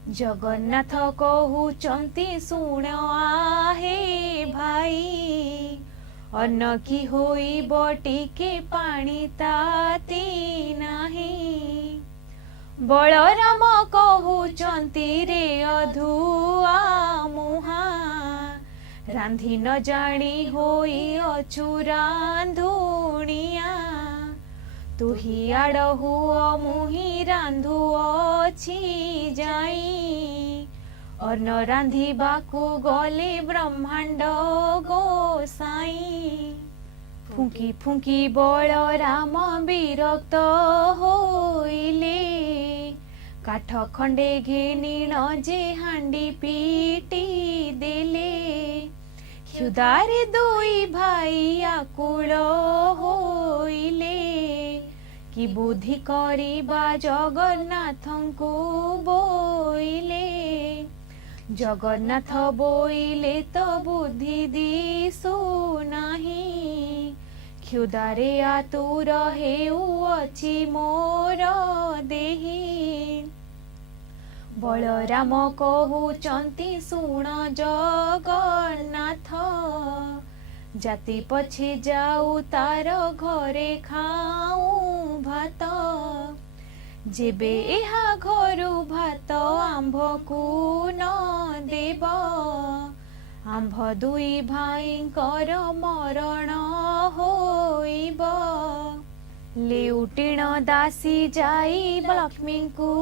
जगन्नाथ कहूचंती सुण आहे भाई अन्न की होइब टिके पानी ताती नाही बलराम कहूचंती रे अधुआ मुहा रांधी न जानी होई अछु रांधुनिया तुही आड़ हुओ मुही रांधु अछि जाई अन्न रांधिबाकु गले ब्रह्मांड गोसाई फुंकी फुंकी बलराम विरक्त होइले काठ खंडे घेनिण जे हांडी पीटी देले क्षुधारे दुई भाई आकुल होइले कि बुद्धि करिबा जगन्नाथंकु बोइले जगन्नाथ बोइले तो बुद्धि दिसु नाही क्षुधारे आतुर हेउ अछि मोर देही बलराम कहूचंती सुण जगन्नाथ जाति पछे जाऊ तार घरे खाऊ भात जेबे एहा घरु भात आंभ को न देब आंभ दुई भाईंकर मरण होइब लेउटिण दासी जाई लक्ष्मी को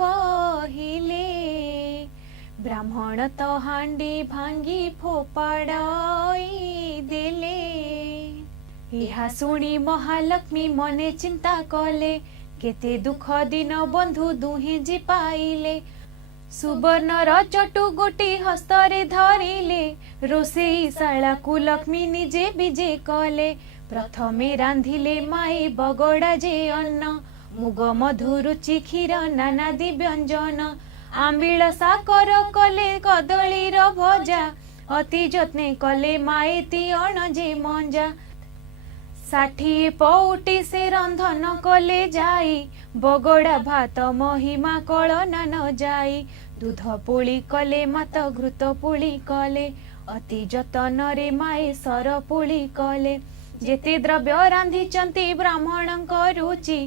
कहिले ब्राह्मण तो हांडी भांगी फोपाड़ाई देले इहा सुनी महालक्ष्मी मने चिंता कले केते दुख दिन बंधु दुहे जे पाइले सुवर्णर चटु गोटी हस्तरे धरिले रोसेई शाला को लक्ष्मी निजे विजे कले प्रथमे रांधिले माई बगड़ा जे अन्न मुग मधु रुचि क्षीर नानादि व्यंजन आंबिल साकर कले कदलीर भजा अति जत्ने कले माएती अण जे मंजा 60 पौटी से रंधन कले जाई बगड़ा भात महिमा कलना न जाई दूध पुली कले मात घृत पुली कले अति जतन रे माए सर पुली कले जेते द्रव्य रांधिचंती ब्राह्मण रुचि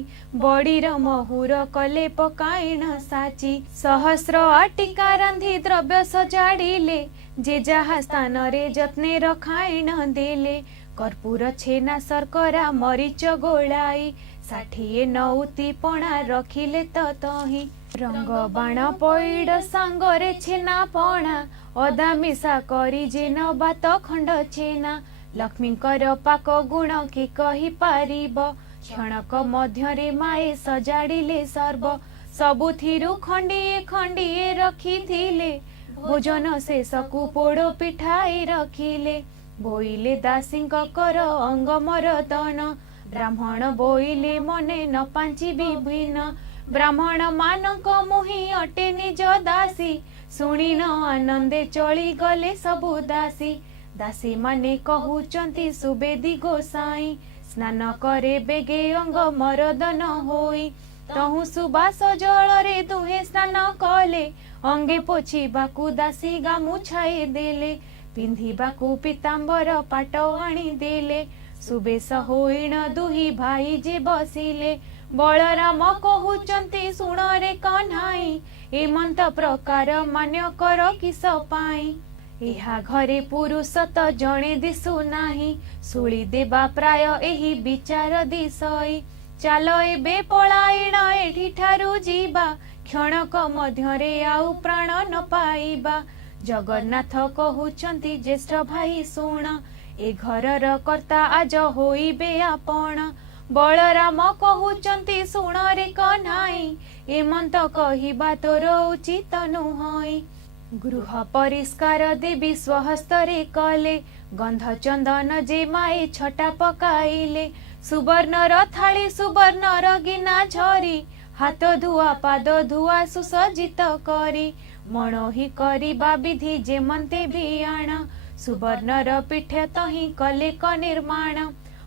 बड़ीर महुर कले पकाइण साची सहस्र आटिका रांधि द्रव्य सजाड़िले जे जहा स्थान रे जत्ने रखाइण देले कर्पूर छेना शर्करा मरीच गोलाई 60 नौती पणा रखिले तही रंग बाण पैड सांगरे छेना पणा अदा मिशा करी जे नबात खंड छेना लक्ष्मीकर पाक गुण के कही पारिब क्षणक मध्यरे माए सजाड़िले सर्व सबुथिरु खंडिए खंडिए रखिथिले भोजन शेषकु पोड़ पिठाई रखिले बोइले दासीଙ୍କ कर अंग मरदन ब्राह्मण बोइले मने न पांची विभिन्न ब्राह्मण मानक मुहि अटे निज दासी शुणी न आनंदे चली गले सबु दासी दासी माने कहउचंती सुबेदी गोसाई स्नान करे बेगे अंग मरदन होई तहु सुबास जल रे दुहे स्नान कले अंगे पोछिबाकु दासी गामुछाई देले पिंधिबाकु पीतांबर पाट आनी देले सुबेश होइण दुही भाई जे बसिले बलराम कहउचंती सुण रे कन्हाई एमंत प्रकार मान्य कर किस पाई एहा घरे पुरुष त जणे दिसु नाही सुली देबा प्राय एही विचार दिसई चाल एबे पलायण एठी ठारू जीवा क्षणक मध्यरे आउ प्राण न पाइबा जगन्नाथ कहउचंती ज्येष्ठ भाई सुण ए घरर कर्ता आज होइबे आपण बलराम कहउचंती सुण रे कन्हाई एमंत कहिबा तोर उचित नुहई गृह परिष्कार देवी स्वहस्तरे कले गंध चंदन जे माए छटा पकाइले सुवर्णर थाली सुवर्णर गिना झरी हाथ धुआ पाद धुआ सुसज्जित करी मणोही करिबा विधि जेमंते बियाण सुवर्णर पीठे तही कले क निर्माण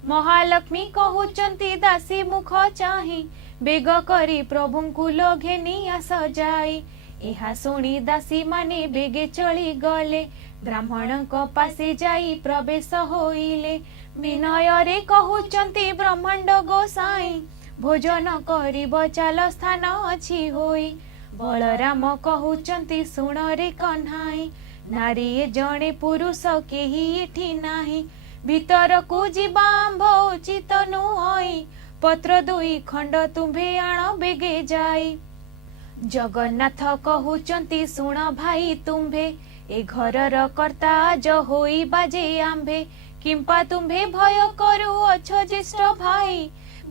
महालक्ष्मी कहउचंती दासी मुख चाही बेग करी प्रभुंकु लोघेनिया सजाई एहा शुणी दासी माने बेगे चली गले ब्राह्मणक पासे जाई प्रवेश होइले विनय रे कहउचंती ब्रह्मांड गोसाई भोजन करिब चाल स्थान अछि होई बलराम कहउचंती सुण रे कन्हाई नारी जणे पुरुष केही एठी नाही भीतर को जीवा आंभ उचित नुहई पत्र दुई खंड तुम्भे आण बेगे जाई जगन्नाथ कहउचंती सुण भाई तुम्भे ए घरर कर्ता आज होई बाजे आंभे किंपा तुम्भे भय करू अछ ज्येष्ठ भाई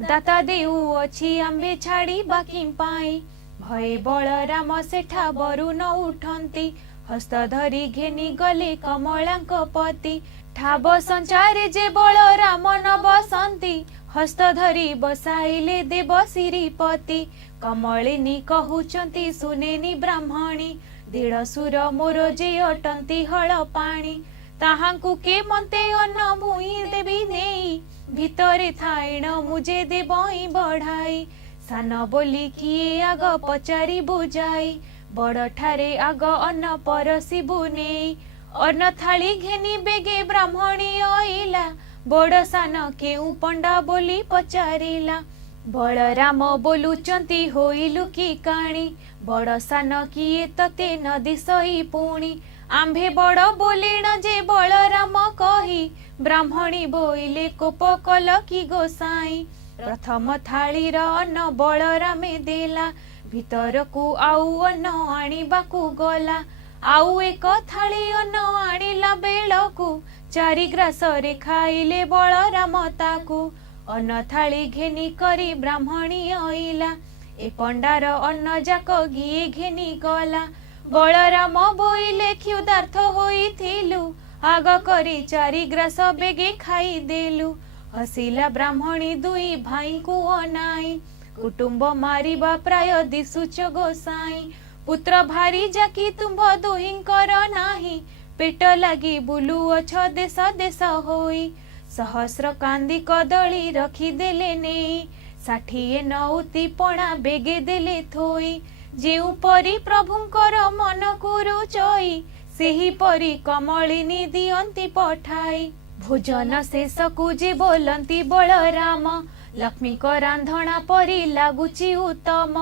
दाता देउ अछि आंबे छाड़ी बाकी पाई भय बलराम सेठा बरु न उठंती हस्त धरी घेनी गले कमलांक पति ठाब संचारे जे बलराम न बसंती हस्त धरी बसाइले देव श्रीपति कमलिनी कहउचंती सुनेनी ब्राह्मणी देढ़ सुर मोर जे अटंती हल पाणी ताहांकु के मन्ते अन्न भूई देवी नेई भितरे थाइण मुझे देबई बढ़ाई सान बोली किए आग पचारि बुझाई बड़ ठारे आग अन्न परसिबु नेई अन्न थाली घेनी बेगे ब्राह्मणी आइला बड़ सान केउ पंडा बोली पचारिला बलराम बोलुचंती होइलु की काणी बड़ सान किए तते न दिसई पुणी आंभे बड़ बोलिण जे बलराम कही ब्राह्मणी बोइले कोप कल की गोसाई प्रथम थालीर अन्न बलरामे देला भीतर को आउ अन्न आनिबाकू गला आउ एक थाली अन्न आनिला बेलकू चारि ग्रास रे खाइले बलराम ताकू अन्न थाली घेनी करी ब्राह्मणी आइला ए पंडार अन्न जाक घिए घेनी गला बलराम बोइले क्षुधार्थ होइथिलु आग करी चारि ग्रास बेगे खाई देलु हसिला ब्राह्मणी दुई भाई को अनाई कुटुंब मारिबा प्राय दिसुच गोसाई पुत्र भारी जाकी तुम्भ दुहिंकर नाही पेट लागी बुलु अछ देश देश होई सहस्र कांदी कदली रखी देले नेई 60 नौती पणा बेगे देले थोई जेउ परी प्रभुंकर मन को रुचई सेही परी कमलिनी दियंती पठाई भोजन शेष को जे बोलंती बलराम लक्ष्मी को रांधणा परी लागुची उत्तम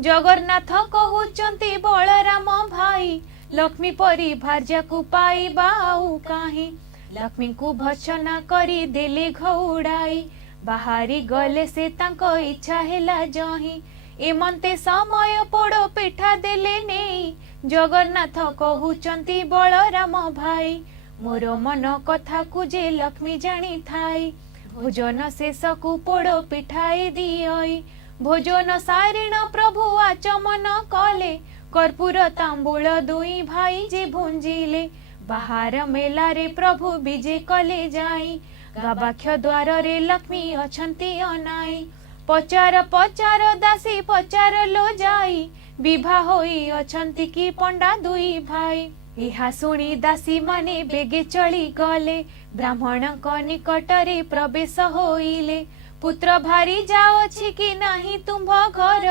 जगन्नाथ कहउचंती बलराम भाई लक्ष्मी परी भार्या को पाइबा आउ काहे लक्ष्मी को भर्त्सना करी देले घउड़ाई बाहरी गले से तांको इच्छा हेला जही एमंते समय पोड़ पिठा देले नेई जगन्नाथ कहउचंती बलराम भाई मोर मन कथा को जे लक्ष्मी जानी थाई भोजन शेष को पोड़ पिठाई दियई भोजन सारिण प्रभु आचमन कले कर्पूर तांबूल दुई भाई जे भुंजिले बाहर मेला रे प्रभु विजे कले जाई गवाक्ष द्वार रे लक्ष्मी अछंती अनाई पचार पचार दासी पचार लो जाई विवाह होई अछंती की पंडा दुई भाई इहा सुनी दासी माने बेगे चली गले ब्राह्मण को निकट रे प्रवेश होइले पुत्र भारी जाओ छी कि नाही तुम्भ घर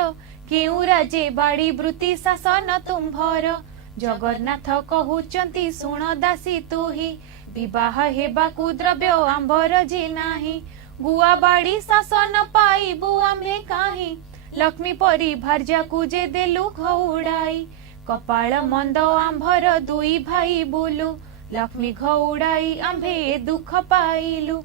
केउ राजे बाड़ी वृत्ति शासन तुम्भर जगन्नाथ कहउचंती सुण दासी तुही विवाह हेबाकु द्रव्य आंबर जे नाही गुआ बाड़ी शासन पाइबु आम्भे काहे लक्ष्मी परी भार्या को जे देलु घउड़ाई कपाल मंद आंभर दुई भाई बोलु लक्ष्मी घउड़ाई आम्भे दुख पाइलु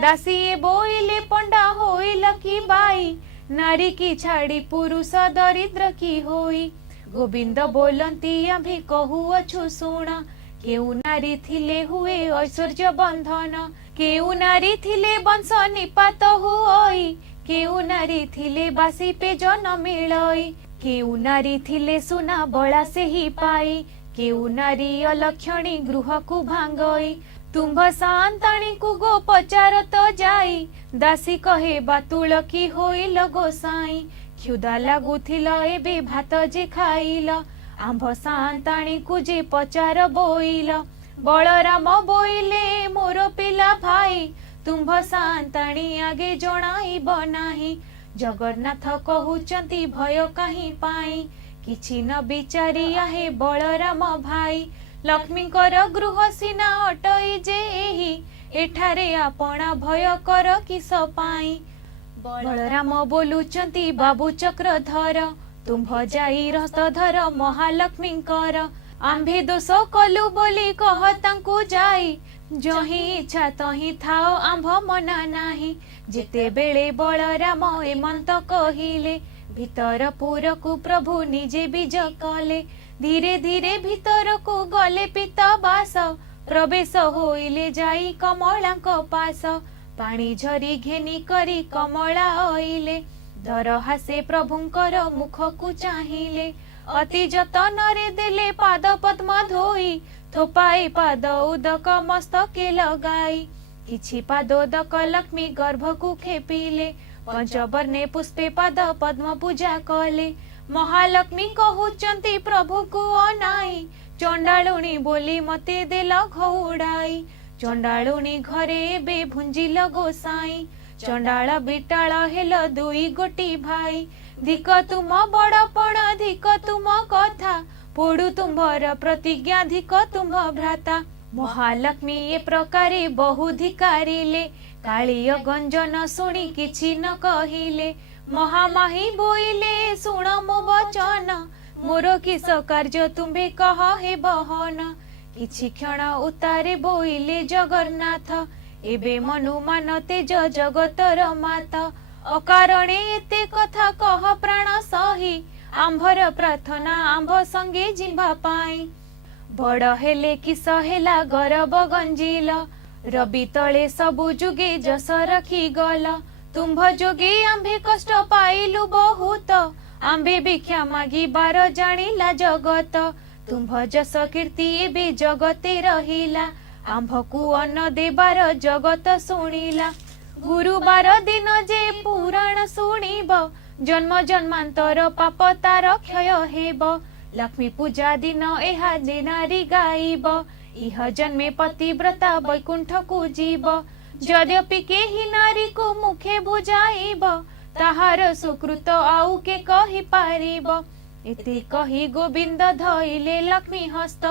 दासी बोइले पंडा होइल की बाई नारी की छाड़ी पुरुष दरिद्र की होई गोविंद बोलंती आम्भे कहूअछु सुण केउ नारी थिले हुए ऐश्वर्य बंधन केउ नारी थिले वंश निपात हुई केउ नारी थिले बासी पे जन मिलई केउ नारी थिले सुना बड़ा से ही पाई केउ नारी अलक्षणी गृह को भांगई तुम्भ सांताणी को गो पचार तो जाई दासी कहे बातुल की होइल गोसाई क्षुदा लागुथिल एबे भात जे खाइल आंभ सांताणी को जे पचार बोइल बलराम बोइले मोर पिला भाई तुम्भ सांताणी आगे जणाइब नाही जगन्नाथ कहउचंती भय काहे पाई किछि न विचारी आहे बलराम भाई लक्ष्मीकर गृह सीना अटई जे एही एठारे आपणा भय कर किस पाई बलराम बोलुचंती बाबू चक्रधर तुम्भ जाई रसधर महालक्ष्मीकर आंभे दोष कलु बोली कह तांकु जाई जही इच्छा तही थाओ आंभ मना नाही जेते बेले बलराम एमंत कहिले भीतर पुर को प्रभु निजे बीज कले धीरे धीरे भीतर को गले पित बास प्रवेश होइले जाई कमलांक पास पानी झरी घेनी करी कमला आइले दर हासे प्रभुंकर मुख को चाहिले अति जतन रे देले पाद पद्म धोई थोपाई पाद उदक मस्तके लगाई किछि पादोदक लक्ष्मी गर्भ को खेपिले पंचवर्णे पुष्पे पाद पद्म पूजा कले महालक्ष्मी कहउचंती प्रभु को अनाई चंडालुणी बोली मते देल घउड़ाई चंडालुणी घरे एबे भुंजिल गोसाई चंडाल बिटाल हेल दुई गोटी भाई धिक तुम बड़पण धिक तुम कथा पोड़ू तुम्भर प्रतिज्ञा धिक तुम भ्राता महालक्ष्मी ए प्रकारे बहु धिकारिले कालिय गंजन शुणी किछि न कहिले महामाही बोइले सुण मो वचन मोर किस कार्य तुम्भे कह हे बहन किछि क्षण उतारे बोइले जगन्नाथ एबे मनु मान तेज जगतर माता अकारणे एते कथा कह प्राण सही आंभर प्रार्थना आंभ संगे जिंभा पाई बड़ हेले किस हेला गरब गंजिल रवि तले सबु जुगे जस रखी गल तुम्भ जोगे आंभे कष्ट पाइलु बहुत आंबे भिक्षा मागी बार जानिला जगत तुम्भ जस कीर्ति एबे जगते रहिला आंभ को अन्न देबार जगत शुणिला गुरुवार दिन जे पुराण शुणिब जन्म जन्मांतर पाप तार क्षय हेब लक्ष्मी पूजा दिन एहा जे नारी गाइब इह जन्मे पतिव्रता वैकुंठ को जीव यद्यपि केही नारी को मुखे बुझाइब ताहार सुकृत आउ के कहि पारिब एते कहि गोविंद धइले लक्ष्मी हस्त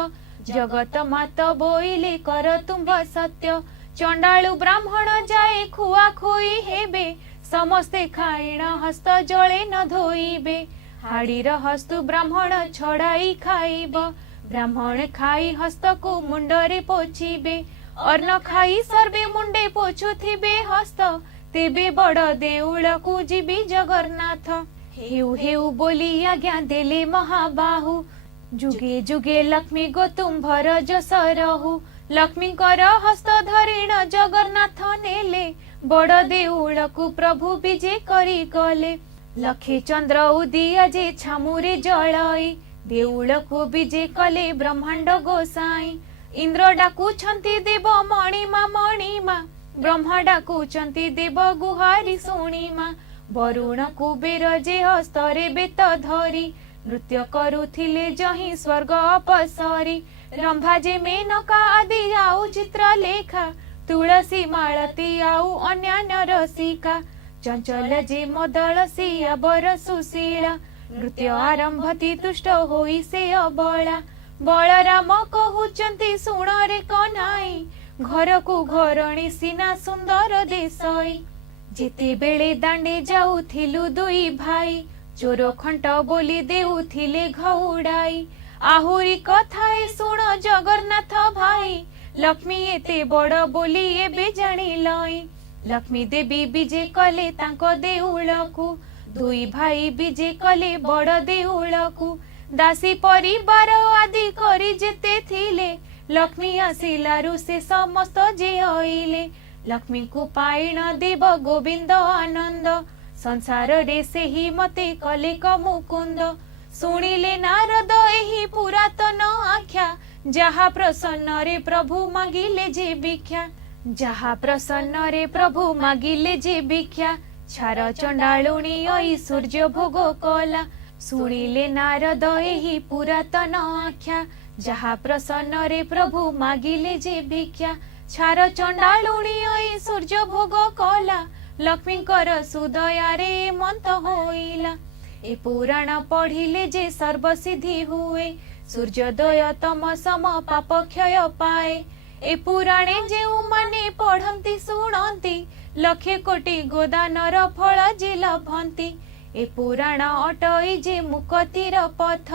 जगत मात बोइले कर तुम्भ सत्य चंडालु ब्राह्मण जाए खुआ खोई हेबे समस्ते खाइण हस्त जले न धोइबे हाड़ीर हस्तु ब्राह्मण छड़ाई खाइब ब्राह्मण खाई हस्त को मुंडरे पोछिबे अन्न खाई सर्वे मुंडे पोछुथिबे हस्त तेबे बड़ देउल को जीवी जगन्नाथ हेउ हेउ बोली आज्ञा देले महाबाहु जुगे जुगे लक्ष्मी गो तुम्भर जस रहु लक्ष्मी कर हस्त धरिण जगन्नाथ नेले बड़ देउल को प्रभु विजय करी गले लखे चंद्र उदिया जे छामुरे जलाई देउल को विजय कले ब्रह्मांड गोसाई इंद्र डाकुछंती देव मणिमा ब्रह्मा डाकुछंती देव गुहारी शुणिमा वरुण कुबेर जे हस्तरे बेत धरी नृत्य करुथिले जही स्वर्ग अपसरी रंभा जे मेनका आदि आउ चित्र लेखा तुलसी मालती आउ अन्यान्य रसिका चंचल जे मदल सिया बर सुशीला नृत्य आरंभति तुष्ट होई से अबला बलराम कहउचंती सुण रे कन्हाई घर को घरणी सीना सुंदर देशई जेते बेले दांडे जाउथिलु दुई भाई चोर खंट बोली देउथिले घउड़ाई आहुरी कथाए सुण जगन्नाथ भाई लक्ष्मी एते बड़ बोली एबे जानिलई लक्ष्मी देवी विजय कले तांको देउलकु दुई भाई विजय कले बड़ देउलकु दासी परिवार आदि करी जेते थिले लक्ष्मी आसिलारु से समस्त जे आइले लक्ष्मी को पाइण देव गोविंद आनंद संसार रे से ही मते कले मुकुंद सुनिले नारद एही पुरातन आख्या जहा प्रसन्न रे प्रभु मागिले जे भिक्षा जहा प्रसन्न रे प्रभु मागिले जे भिक्षा छार चंडालुणी आई सूर्य भोग कला सुनिले नारद एही पुरातन आख्या जहा प्रसन्न रे प्रभु मागिले जे भिक्षा छार चंडालुणी आई सूर्य भोग कला लक्ष्मीकर सुदया रे मंत होइला ए पुराण पढ़िले जे सर्वसिद्धि हुए सूर्योदय तम सम पाप क्षय पाए ए पुराणे जे माने पढ़ंती सुनंती लक्षे कोटि गोदानर फल जे लभंती ए पुराण अटई जे मुक्तिर पथ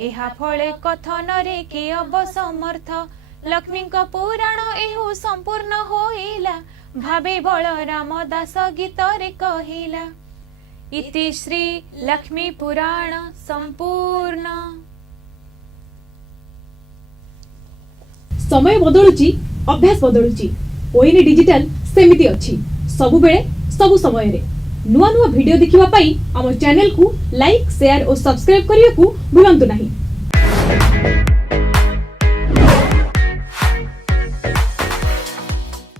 एहा फले कथन रे के अब समर्थ लक्ष्मी पुराण एहु संपूर्ण होइला भावे बलराम दास गीत रे कहिला इति श्री लक्ष्मी पुराण संपूर्ण। समय बदलुची अभ्यास बदलुची ओइनी डिजिटल सेमिति अछि सबु बेले सबु समय रे नुआ नुआ वीडियो देखिबा पई हम चैनल को लाइक शेयर और सब्सक्राइब करिया को भूलंतु नहीं।